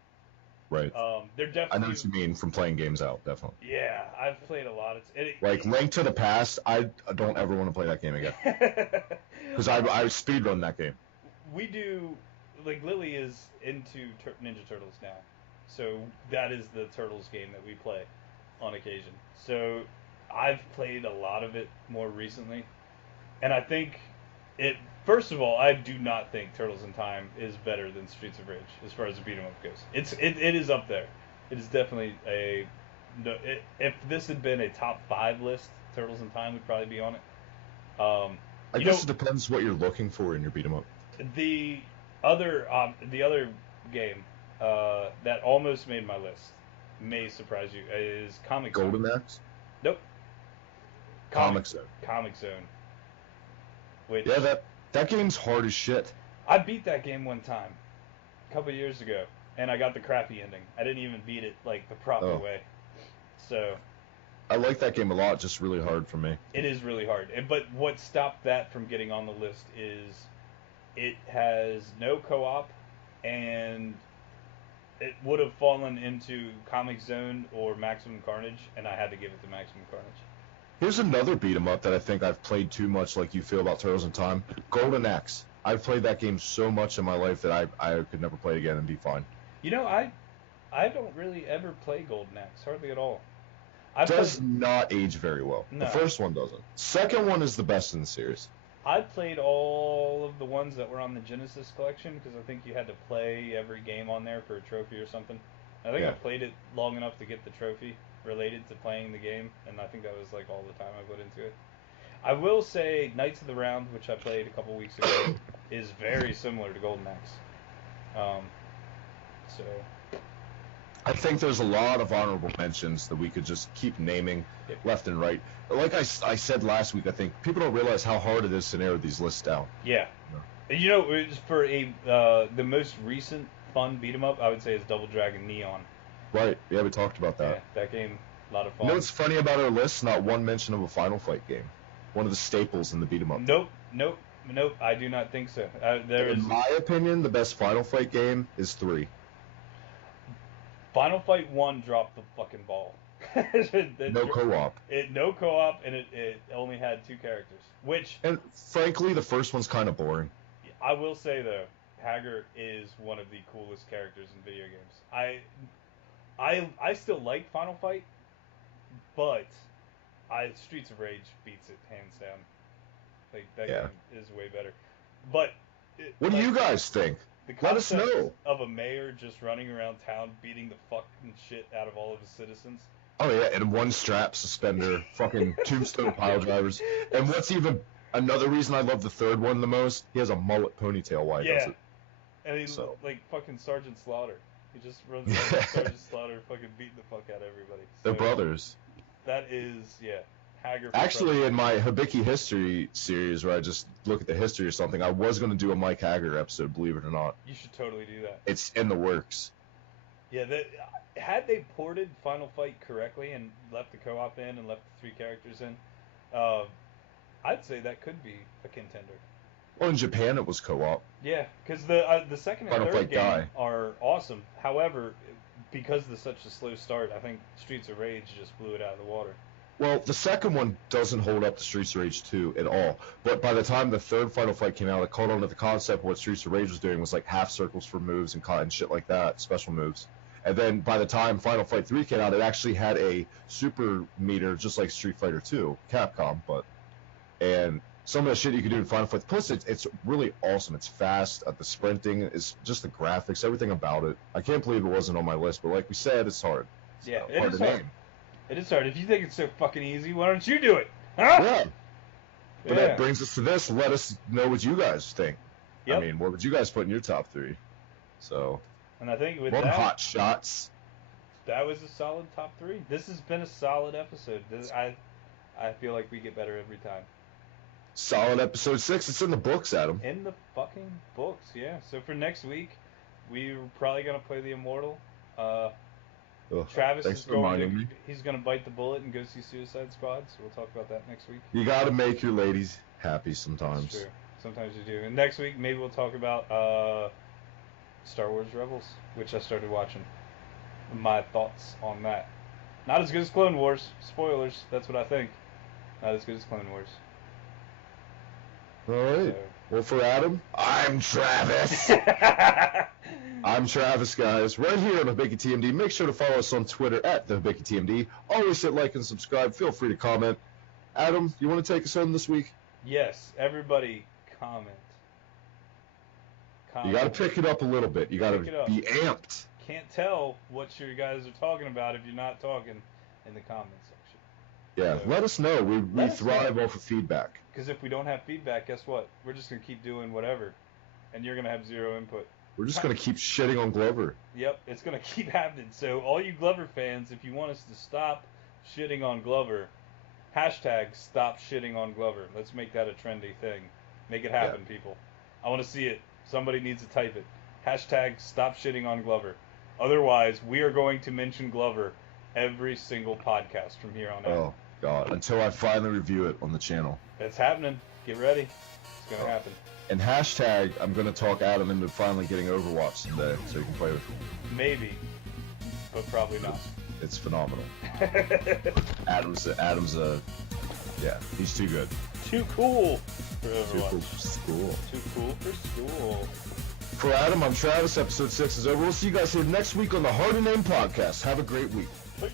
Right. They're definitely. I know what you mean from playing games out, definitely. Yeah, I've played a lot. Like Link to the Past, I don't ever want to play that game again. Because I speedrun that game. We do, like Lily is into Ninja Turtles now, so that is the Turtles game that we play on occasion. So I've played a lot of it more recently, and I think it. First of all, I do not think Turtles in Time is better than Streets of Rage as far as the beat 'em up goes. It is up there. It is definitely a. No, if this had been a top 5 list, Turtles in Time would probably be on it. I guess it depends what you're looking for in your beat 'em up. The the other game that almost made my list may surprise you is Comic Zone. Golden Axe? Nope. Comic Zone. Comic Zone. Which Yeah, that game's hard as shit. I beat that game one time, a couple years ago, and I got the crappy ending. I didn't even beat it like the proper way. So I like that game a lot, just really hard for me. it is really hard. But what stopped that from getting on the list is it has no co-op, and it would have fallen into Comic Zone or Maximum Carnage, and I had to give it to Maximum Carnage. Here's another beat 'em up that I think I've played too much, like you feel about Turtles in Time. Golden Axe. I've played that game so much in my life that I could never play it again and be fine. You know, I don't really ever play Golden Axe, hardly at all. Does not age very well. No. The first one doesn't. Second one is the best in the series. I played all of the ones that were on the Genesis collection because I think you had to play every game on there for a trophy or something. I think I played it long enough to get the trophy related to playing the game, and I think that was like all the time I put into it. I will say Knights of the Round, which I played a couple weeks ago, is very similar to Golden Axe. So I think there's a lot of honorable mentions that we could just keep naming left and right. Like I said last week, I think people don't realize how hard it is to narrow these lists down. yeah, you know, it's for the most recent fun beat 'em up, I would say is Double Dragon Neon. Right? Yeah, we talked about that. Yeah, that game, a lot of fun. You know what's funny about our list? Not one mention of a Final Fight game. One of the staples in the beat 'em up. Nope. I do not think so. In my opinion, the best Final Fight game is 3. Final Fight 1 dropped the fucking ball. No co-op. No co-op, and it only had 2 characters. Which, and frankly, the first one's kind of boring. I will say though, Hager is one of the coolest characters in video games. I still like Final Fight, but Streets of Rage beats it hands down. Like that game is way better. But what do you guys think? Let us know. Of a mayor just running around town beating the fucking shit out of all of his citizens. Oh yeah, and one strap suspender, fucking tombstone pile drivers. And what's even another reason I love the third one the most? He has a mullet ponytail while he does it. And he's like fucking Sergeant Slaughter. He just runs around Sergeant Slaughter, fucking beating the fuck out of everybody. They're brothers. That is, Hager. Actually, in my Hibiki history series, where I just look at the history or something, I was going to do a Mike Hager episode, believe it or not. You should totally do that. It's in the works. Yeah, had they ported Final Fight correctly and left the co-op in and left the 3 characters in, I'd say that could be a contender. Well, in Japan it was co-op. Yeah, because the second and third game are awesome. However, because of such a slow start, I think Streets of Rage just blew it out of the water. Well, the second one doesn't hold up to Streets of Rage 2 at all. But by the time the third Final Fight came out, it caught on to the concept of what Streets of Rage was doing was like half circles for moves and shit like that, special moves. And then by the time Final Fight 3 came out, it actually had a super meter just like Street Fighter 2, Capcom, and some of the shit you could do in Final Fight. Plus, it's really awesome. It's fast. The sprinting is just the graphics, everything about it. I can't believe it wasn't on my list, but like we said, it's hard. Yeah, it is hard. It is hard. If you think it's so fucking easy, why don't you do it? Huh? Yeah. But that brings us to this. Let us know what you guys think. Yep. I mean, what would you guys put in your top 3? So. And I think with hot shots. That was a solid top 3. This has been a solid episode. I feel like we get better every time. Solid episode 6. It's in the books, Adam. In the fucking books, yeah. So for next week, we're probably gonna play the Immortal. Travis is he's gonna bite the bullet and go see Suicide Squad. So we'll talk about that next week. You gotta make your ladies happy sometimes. That's true. Sometimes you do. And next week, maybe we'll talk about Star Wars Rebels, which I started watching. My thoughts on that. Not as good as Clone Wars. Spoilers. That's what I think. Not as good as Clone Wars. All right. So, Well, for Adam, I'm Travis. I'm Travis, guys. Right here on the Hibiki TMD. Make sure to follow us on Twitter at the Hibiki TMD. Always hit like and subscribe. Feel free to comment. Adam, you want to take us home this week? Yes, everybody comment. You got to pick it up a little bit. You got to be amped. Can't tell what you guys are talking about if you're not talking in the comment section. Yeah, So, let us know. We thrive off of feedback. Because if we don't have feedback, guess what? We're just going to keep doing whatever. And you're going to have zero input. We're just going to keep shitting on Glover. Yep, it's going to keep happening. So all you Glover fans, if you want us to stop shitting on Glover, hashtag stop shitting on Glover. Let's make that a trendy thing. Make it happen, people. I want to see it. Somebody needs to type it. Hashtag stop shitting on Glover. Otherwise, we are going to mention Glover every single podcast from here on out. Oh, God. Until I finally review it on the channel. It's happening. Get ready. It's going to happen. And hashtag, I'm going to talk Adam into finally getting Overwatch someday so he can play with me. Maybe. But probably not. It's phenomenal. Adam's he's too good. Too cool for Overwatch. Too cool for school. Too cool for school. For Adam, I'm Travis. Episode 6 is over. We'll see you guys here next week on the Hard to Name podcast. Have a great week. Peace.